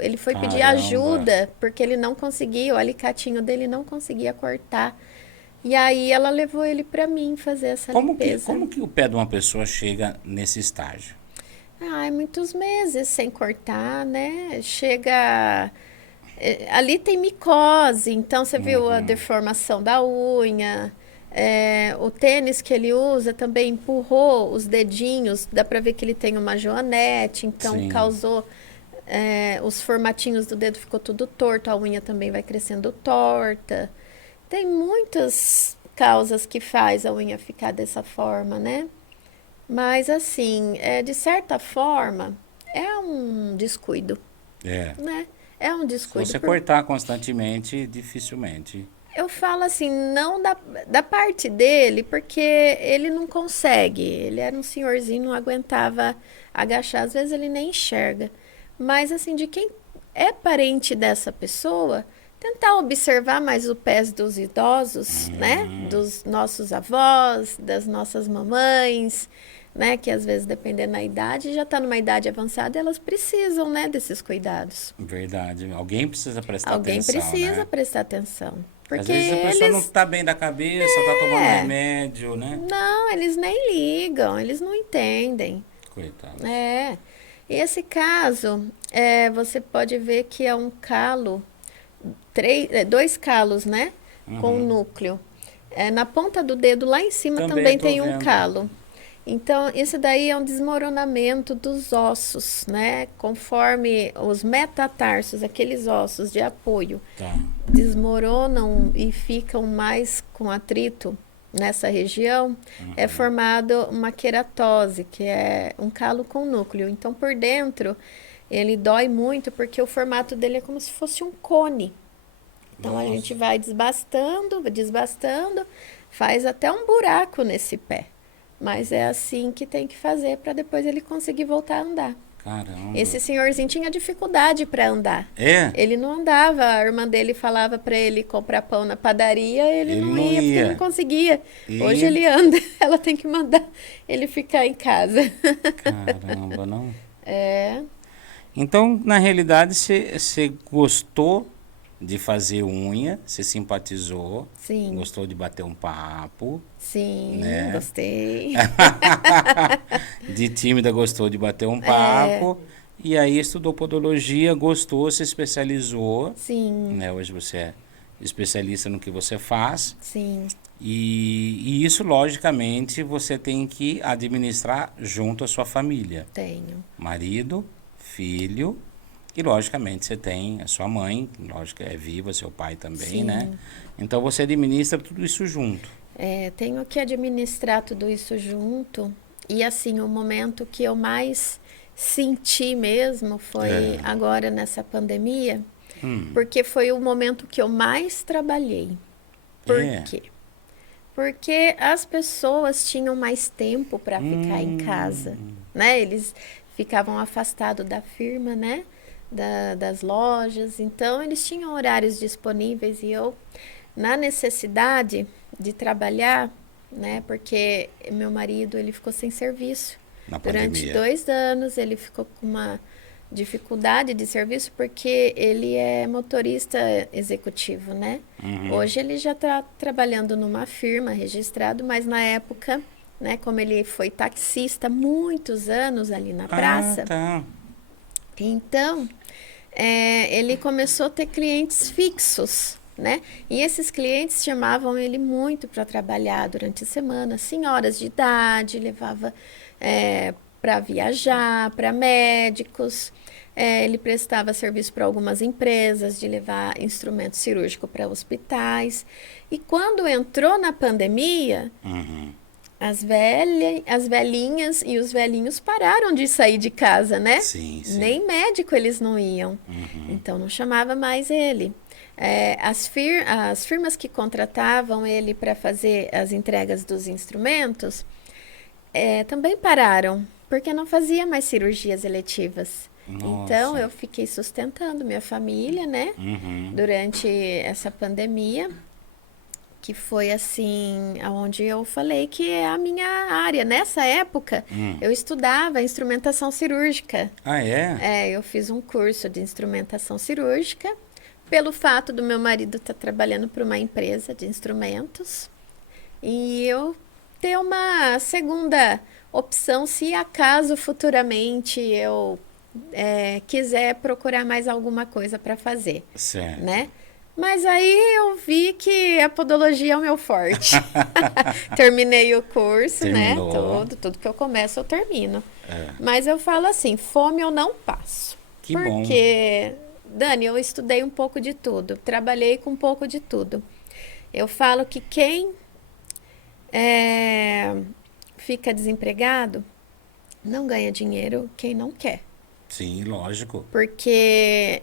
Ele foi pedir Caramba. ajuda porque ele não conseguia, o alicatinho dele não conseguia cortar. E aí ela levou ele para mim fazer essa limpeza. Como que o pé de uma pessoa chega nesse estágio? Ai, muitos meses sem cortar, né? Chega. Ali tem micose, então você viu a Uhum. deformação da unha. O tênis que ele usa também empurrou os dedinhos, dá para ver que ele tem uma joanete, então Sim, causou. Os formatinhos do dedo ficou tudo torto, a unha também vai crescendo torta. Tem muitas causas que faz a unha ficar dessa forma, né? Mas assim, de certa forma, é um descuido, é. né? É um Se descuido. você cortar constantemente, dificilmente. Eu falo assim, não da parte dele, porque ele não consegue. Ele era um senhorzinho, não aguentava agachar. Às vezes ele nem enxerga. Mas assim, de quem é parente dessa pessoa, tentar observar mais o pés dos idosos, né? Hum, Dos nossos avós, das nossas mamães, né? Que às vezes, dependendo da idade, já está numa idade avançada, elas precisam, né? Desses cuidados. verdade. Alguém precisa prestar Alguém atenção, precisa né? prestar atenção. Às Porque vezes a pessoa não eles tá bem da cabeça, tá tomando é, remédio, né? não, eles nem ligam, eles não entendem. Coitados. É. E esse caso, você pode ver que é um calo, dois calos, né? Com Uhum. núcleo. Na ponta do dedo, lá em cima, Também também tô tem um vendo. calo. Então, isso daí é um desmoronamento dos ossos, né? Conforme os metatarsos, aqueles ossos de apoio, Tá. desmoronam e ficam mais com atrito nessa região, é formado uma queratose, que é um calo com núcleo. Então, por dentro, ele dói muito porque o formato dele é como se fosse um cone. Então, a gente Nossa. vai desbastando, desbastando, faz até um buraco nesse pé. Mas é assim que tem que fazer para depois ele conseguir voltar a andar. Caramba. Esse senhorzinho tinha dificuldade para andar. É? Ele não andava, a irmã dele falava para ele comprar pão na padaria, ele Ele não não ia porque ele não ia. conseguia. Hoje E ele anda, ela tem que mandar ele ficar em casa. caramba, não. É, Então, na realidade, você gostou de fazer unha, você simpatizou, sim, gostou de bater um papo, sim, né? gostei. De tímida gostou de bater um papo, e aí estudou podologia, gostou, se especializou, Sim, né? Hoje você é especialista no que você faz, sim, e isso, logicamente, você tem que administrar junto à sua família. tenho. Marido, filho, e logicamente você tem a sua mãe, lógico é viva, seu pai também, né? Sim. Então você administra tudo isso junto. Tenho que administrar tudo isso junto. E assim, o momento que eu mais senti mesmo foi É. agora nessa pandemia, Hum, porque foi o momento que eu mais trabalhei. Por é. quê? Porque as pessoas tinham mais tempo para ficar em casa, Hum, né? Eles ficavam afastados da firma, né? Das lojas, então eles tinham horários disponíveis e eu, na necessidade de trabalhar, né? Porque meu marido, ele ficou sem serviço. na Durante pandemia. 2 anos ele ficou com uma dificuldade de serviço porque ele é motorista executivo, né? Uhum. Hoje ele já está trabalhando numa firma registrado, mas na época, né, como ele foi taxista muitos anos ali na Ah, praça, tá. então ele começou a ter clientes fixos, né? E esses clientes chamavam ele muito para trabalhar durante a semana, senhoras de idade, levava para viajar, para médicos. Ele prestava serviço para algumas empresas de levar instrumento cirúrgico para hospitais. E quando entrou na pandemia, Uhum. as velhinhas e os velhinhos pararam de sair de casa, né? Sim, sim. Nem médico eles não iam. Então não chamava mais ele. As firmas que contratavam ele para fazer as entregas dos instrumentos também pararam, porque não fazia mais cirurgias eletivas. Então Nossa. eu fiquei sustentando minha família, né? Uhum. Durante essa pandemia, que foi assim, aonde eu falei que é a minha área. Nessa época, eu estudava instrumentação cirúrgica. Ah, é? Eu fiz um curso de instrumentação cirúrgica, pelo fato do meu marido estar trabalhando para uma empresa de instrumentos, e eu ter uma segunda opção se acaso futuramente eu quiser procurar mais alguma coisa para fazer, Certo. né? Mas aí eu vi que a podologia é o meu forte. Terminei o curso, né? Terminou. Tudo que eu começo eu termino. É. Mas eu falo assim, fome eu não passo. Que bom. Porque, Dani, eu estudei um pouco de tudo, trabalhei com um pouco de tudo. Eu falo que quem fica desempregado não ganha dinheiro quem não quer. Sim, lógico. Porque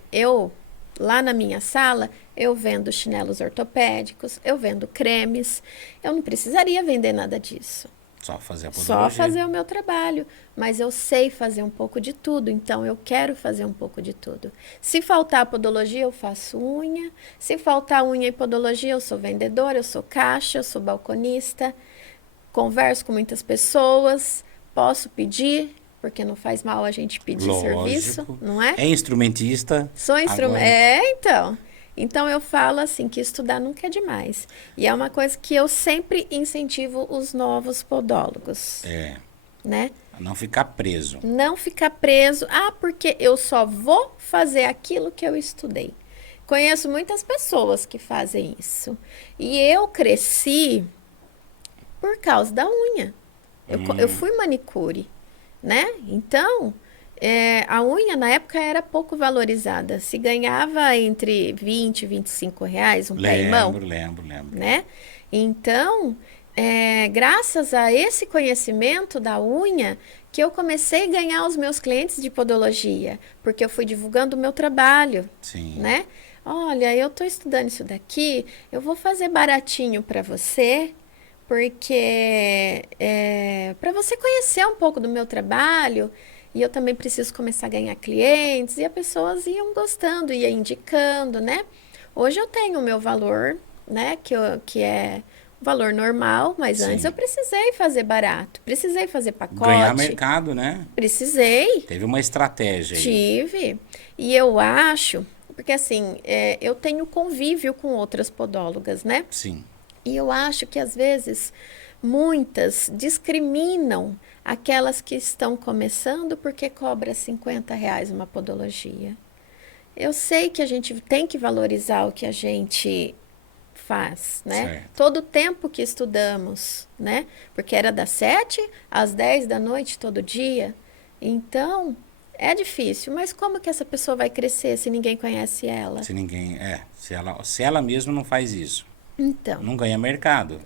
lá na minha sala, eu vendo chinelos ortopédicos, eu vendo cremes. Eu não precisaria vender nada disso. Só fazer a Só podologia. fazer o meu trabalho. Mas eu sei fazer um pouco de tudo, então eu quero fazer um pouco de tudo. Se faltar podologia, eu faço unha. Se faltar unha e podologia, eu sou vendedora, eu sou caixa, eu sou balconista. Converso com muitas pessoas, posso pedir, porque não faz mal a gente pedir serviço, Lógico. não é? É instrumentista. Sou instrumento. Agora. Então. Então eu falo assim que estudar nunca é demais. E é uma coisa que eu sempre incentivo os novos podólogos, É. né? Não ficar preso. Não ficar preso. Ah, porque eu só vou fazer aquilo que eu estudei. Conheço muitas pessoas que fazem isso. E eu cresci por causa da unha. Eu fui manicure, né? Então, a unha na época era pouco valorizada. Se ganhava entre 20 e 25 reais um pé e mão, Lembro. né? Então, graças a esse conhecimento da unha, que eu comecei a ganhar os meus clientes de podologia, porque eu fui divulgando o meu trabalho, Sim. né? Olha, eu estou estudando isso daqui, eu vou fazer baratinho para você, porque para você conhecer um pouco do meu trabalho, e eu também preciso começar a ganhar clientes, e as pessoas iam gostando, ia indicando, né? Hoje eu tenho o meu valor, né? Que é o valor normal, mas Sim. antes eu precisei fazer barato, precisei fazer Ganhar pacote, mercado, né? precisei, Teve uma estratégia aí. tive, e eu acho, porque assim, eu tenho convívio com outras podólogas, né? Sim. E eu acho que às vezes muitas discriminam aquelas que estão começando porque cobra 50 reais uma podologia. Eu sei que a gente tem que valorizar o que a gente faz, né? Certo. Todo o tempo que estudamos, né? Porque era das 7 às 10 da noite todo dia. Então, é difícil, mas como que essa pessoa vai crescer se ninguém conhece ela? Se ninguém. Se ela mesma não faz isso. Então, Não ganha mercado.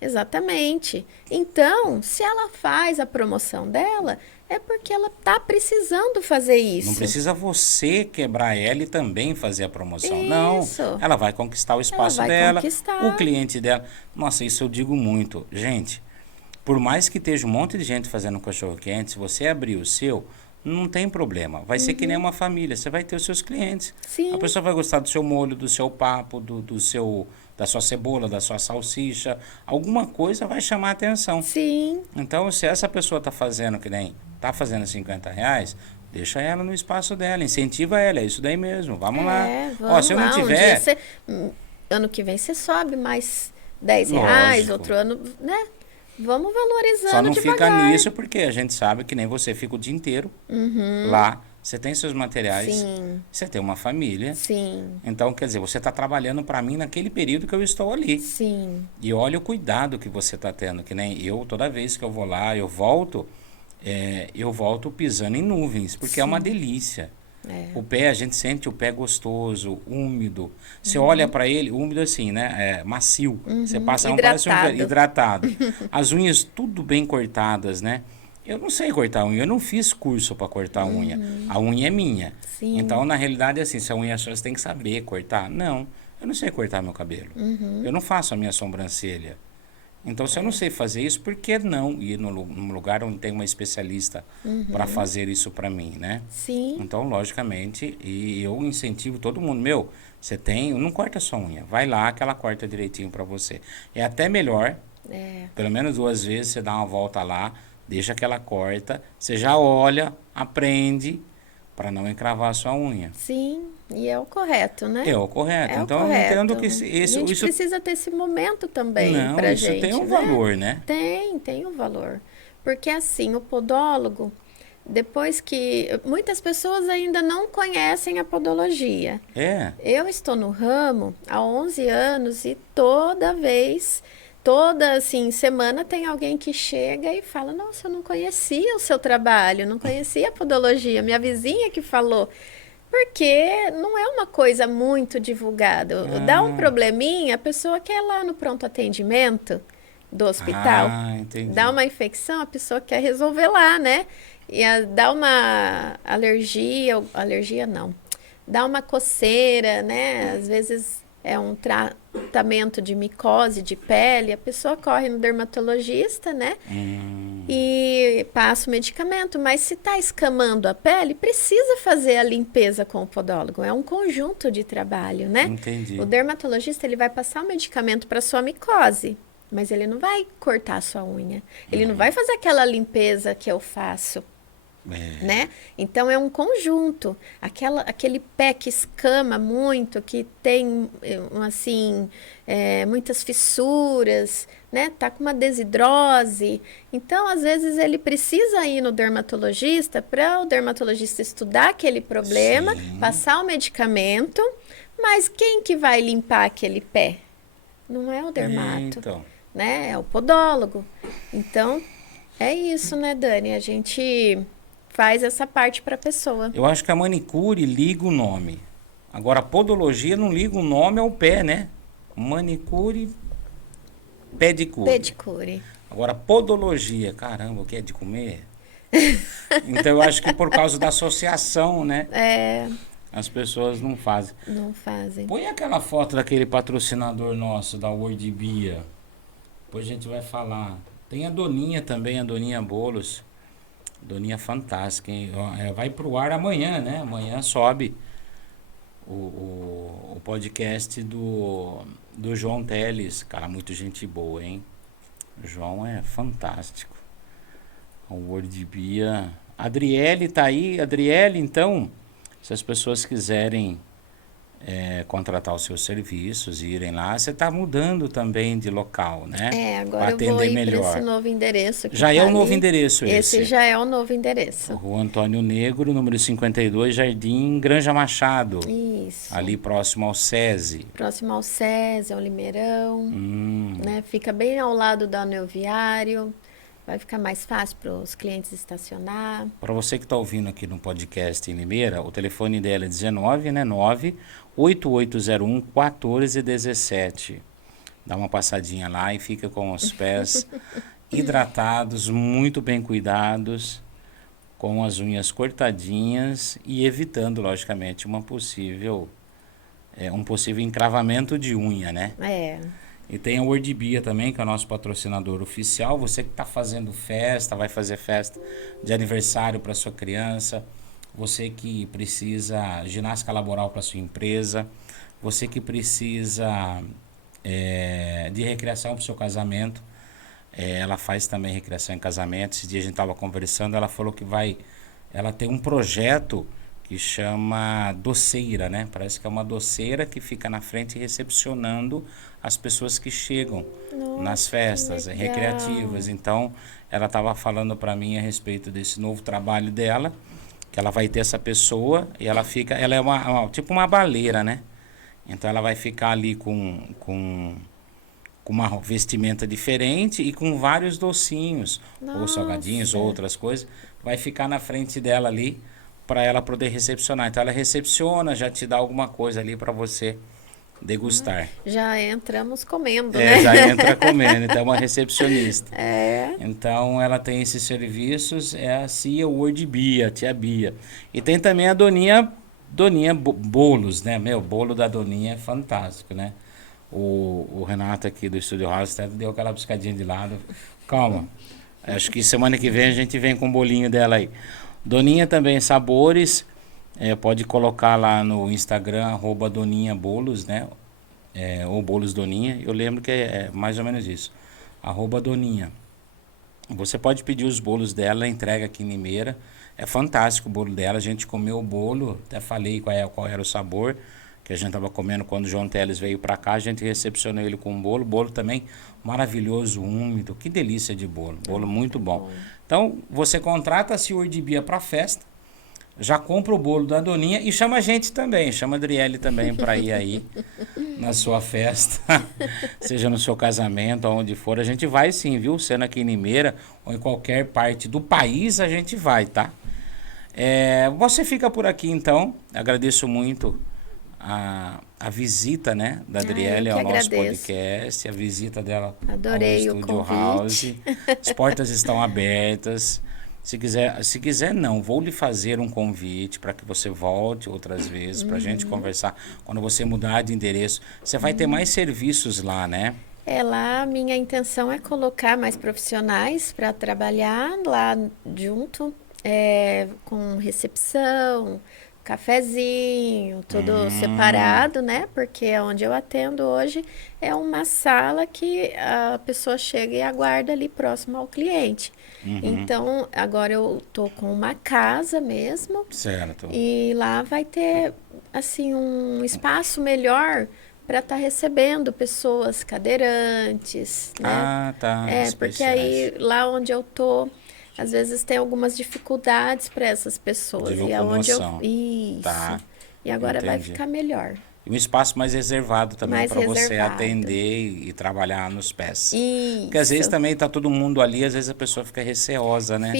exatamente. Então, se ela faz a promoção dela, é porque ela está precisando fazer isso. Não precisa você quebrar ela e também fazer a promoção. Não. Isso. Ela vai conquistar o espaço vai dela, conquistar. o cliente dela. Nossa, isso eu digo muito. Gente, por mais que esteja um monte de gente fazendo cachorro-quente, se você abrir o seu, não tem problema. Vai ser que nem uma família. Você vai ter os seus clientes. Sim. A pessoa vai gostar do seu molho, do seu papo, da sua cebola, da sua salsicha. Alguma coisa vai chamar a atenção. Sim. Então, se essa pessoa está fazendo que nem está fazendo 50 reais, deixa ela no espaço dela, incentiva ela, é isso daí mesmo, vamos lá. Vamos Se eu lá, não tiver... ano que vem você sobe mais 10 reais, Lógico. outro ano, né? Vamos valorizando Só não devagar. fica nisso, porque a gente sabe que nem você fica o dia inteiro lá, você tem seus materiais, Sim. você tem uma família. Sim. Então, quer dizer, você está trabalhando para mim naquele período que eu estou ali. Sim. E olha o cuidado que você está tendo, que nem eu, toda vez que eu vou lá, eu volto, eu volto pisando em nuvens, porque é uma delícia. É. O pé, a gente sente o pé gostoso, úmido. Você olha para ele, úmido assim, né? Macio. Você passa a mão, parece Hidratado. hidratado. As unhas tudo bem cortadas, né? Eu não sei cortar unha, eu não fiz curso para cortar unha. A unha é minha. Sim. Então, na realidade, assim, se a unha é sua, você tem que saber cortar. Não, eu não sei cortar meu cabelo. Eu não faço a minha sobrancelha. Então, se eu não sei fazer isso, por que não ir num lugar onde tem uma especialista para fazer isso para mim, né? Sim. Então, logicamente, e eu incentivo todo mundo, meu, você tem, não corta sua unha, vai lá que ela corta direitinho para você. É até melhor, É. pelo menos 2 vezes você dá uma volta lá, deixa que ela corta, você já olha, aprende para não encravar a sua unha. Sim. E é o correto, né? É o correto. É o Então, eu entendo correto. que A gente isso precisa ter esse momento também não, pra isso tem gente, um né? valor, né? Tem um valor. Porque assim, o podólogo, depois que muitas pessoas ainda não conhecem a podologia. É. Eu estou no ramo há 11 anos e toda assim, semana tem alguém que chega e fala: Nossa, eu não conhecia o seu trabalho, não conhecia a podologia. Minha vizinha que falou. Porque não é uma coisa muito divulgada. Dá um Ah, probleminha, a pessoa quer ir lá no pronto atendimento do hospital. Dá entendi. uma infecção, a pessoa quer resolver lá, né? Dá uma alergia não, dá uma coceira, né? Às vezes é um tratamento de micose de pele, a pessoa corre no dermatologista, né? E passa o medicamento, mas se está escamando a pele, precisa fazer a limpeza com o podólogo. É um conjunto de trabalho, né? O Entendi. dermatologista ele vai passar o medicamento para sua micose, mas ele não vai cortar a sua unha. Ele não vai fazer aquela limpeza que eu faço, É, né? Então é um conjunto. Aquele pé que escama muito, que tem assim muitas fissuras, né? Tá com uma desidrose. Então às vezes ele precisa ir no dermatologista para o dermatologista estudar aquele problema, sim. passar o medicamento. Mas quem que vai limpar aquele pé? Não é o dermato, Então. né? É o podólogo. Então é isso, né, Dani? A gente faz essa parte para a pessoa. Eu acho que a manicure liga o nome. Agora, a podologia não liga o nome ao pé, né? Manicure, pedicure. Pedicure. Agora, podologia, caramba, o que é de comer? Então, eu acho que por causa da associação, né? É, As pessoas não fazem. não fazem. Põe aquela foto daquele patrocinador nosso, da Word Bia. Depois a gente vai falar. Tem a Doninha também, a Doninha Bolos. Doninha fantástica, hein? Vai pro ar amanhã, né? Amanhã sobe o podcast do João Teles. Cara, muito gente boa, hein? O João é fantástico. O Word Bia. Adriele tá aí. Adriele, então, se as pessoas quiserem contratar os seus serviços e irem lá, você tá mudando também de local, né? É, Para agora eu vou atender ir para esse melhor. novo endereço que Já é tá o novo ali. endereço Esse esse. já é o novo endereço. Rua Antônio Negro, número 52, Jardim Granja Machado. Isso. Ali próximo ao SESI. Próximo ao SESI, ao Limeirão, Hum. né? Fica bem ao lado do anel viário. Vai ficar mais fácil para os clientes estacionar. Para você que está ouvindo aqui no podcast em Limeira, o telefone dela é 19, né? 98801 1417. Dá uma passadinha lá e fica com os pés hidratados, muito bem cuidados, com as unhas cortadinhas e evitando, logicamente, um possível encravamento de unha, né? É, E tem a Wordbia também, que é o nosso patrocinador oficial. Você que está fazendo festa, vai fazer festa de aniversário para sua criança, você que precisa ginástica laboral para sua empresa, você que precisa de recreação para o seu casamento, ela faz também recreação em casamento. Esse dia a gente estava conversando, ela falou que ela tem um projeto que chama doceira, né? Parece que é uma doceira que fica na frente recepcionando as pessoas que chegam nas nossa, que festas legal. recreativas. Então, ela estava falando para mim a respeito desse novo trabalho dela, que ela vai ter essa pessoa e ela é tipo uma baleira, né? Então ela vai ficar ali com com uma vestimenta diferente e com vários docinhos, ou salgadinhos, ou Nossa, outras coisas, vai ficar na frente dela ali para ela poder recepcionar. Então ela recepciona, já te dá alguma coisa ali para você degustar. já entramos comendo, É, né? já entra comendo, então é uma recepcionista. É. Então ela tem esses serviços, é a Cia Word Bia, a tia Bia. E tem também a Doninha Bolos, né? Meu, o bolo da Doninha é fantástico, né? O Renato aqui do Estúdio House até deu aquela piscadinha de lado. Calma. Acho que semana que vem a gente vem com o bolinho dela aí. Doninha também, sabores. Pode colocar lá no Instagram, Doninha Bolos, né? Ou Bolos Doninha. Eu lembro que é mais ou menos isso. Doninha. Você pode pedir os bolos dela, ela entrega aqui em Limeira. É fantástico o bolo dela. A gente comeu o bolo, até falei qual era o sabor que a gente estava comendo quando o João Teles veio para cá. A gente recepcionou ele com um bolo. Bolo também maravilhoso, úmido. Que delícia de bolo. Bolo muito bom. Bom. Então, você contrata a Senhor de Bia para festa, já compra o bolo da Doninha e chama a gente também. Chama a Adriele também para ir aí na sua festa, seja no seu casamento, aonde for. A gente vai sim, viu? Sendo aqui em Limeira ou em qualquer parte do país, a gente vai, tá? Você fica por aqui então. Agradeço muito a visita, né, da Ah, eu Adriele que ao nosso agradeço. podcast, a visita dela ao Adorei o Estúdio House. convite. As portas estão abertas. Se quiser não, vou lhe fazer um convite para que você volte outras vezes para a gente conversar. Quando você mudar de endereço, você vai ter mais serviços lá, né? Lá a minha intenção é colocar mais profissionais para trabalhar lá junto, com recepção, cafezinho, tudo Hum, separado, né? Porque onde eu atendo hoje é uma sala que a pessoa chega e aguarda ali próximo ao cliente. uhum, Então, agora eu tô com uma casa mesmo certo. e lá vai ter assim um espaço melhor para estar recebendo pessoas cadeirantes, né? Ah, tá, Porque aí especiais. lá onde eu tô, às vezes tem algumas dificuldades para essas De pessoas. E aonde eu. locomoção. Isso. Tá, E agora vai entendi. ficar melhor, E um espaço mais reservado também mais para você reservado. atender e trabalhar nos pés. Porque às vezes Isso. também tá todo mundo ali, às vezes a pessoa fica receosa, né?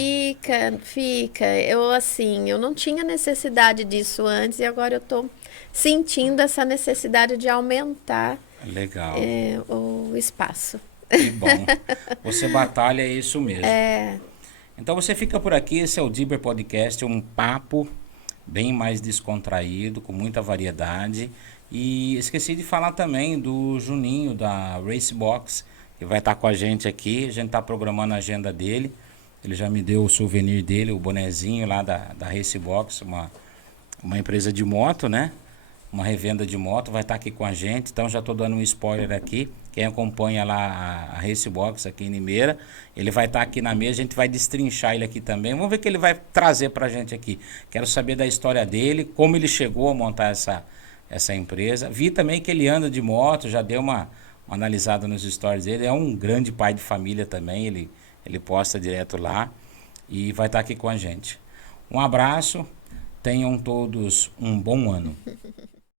Fica. Eu assim, eu não tinha necessidade disso antes e agora eu tô sentindo essa necessidade de aumentar Legal. o espaço. Que bom. Você batalha, é isso mesmo. Então você fica por aqui, esse é o Diber Podcast, um papo bem mais descontraído, com muita variedade. E esqueci de falar também do Juninho, da Racebox, que vai estar com a gente aqui. A gente está programando a agenda dele. Ele já me deu o souvenir dele, o bonezinho lá da Racebox, uma empresa de moto, né? Uma revenda de moto, vai estar aqui com a gente. Então já estou dando um spoiler aqui. Quem acompanha lá a Racebox aqui em Limeira, ele vai estar aqui na mesa, a gente vai destrinchar ele aqui também. Vamos ver o que ele vai trazer para a gente aqui. Quero saber da história dele, como ele chegou a montar essa empresa. Vi também que ele anda de moto, já deu uma analisada nos stories dele. É um grande pai de família também, ele posta direto lá e vai estar aqui com a gente. Um abraço, tenham todos um bom ano.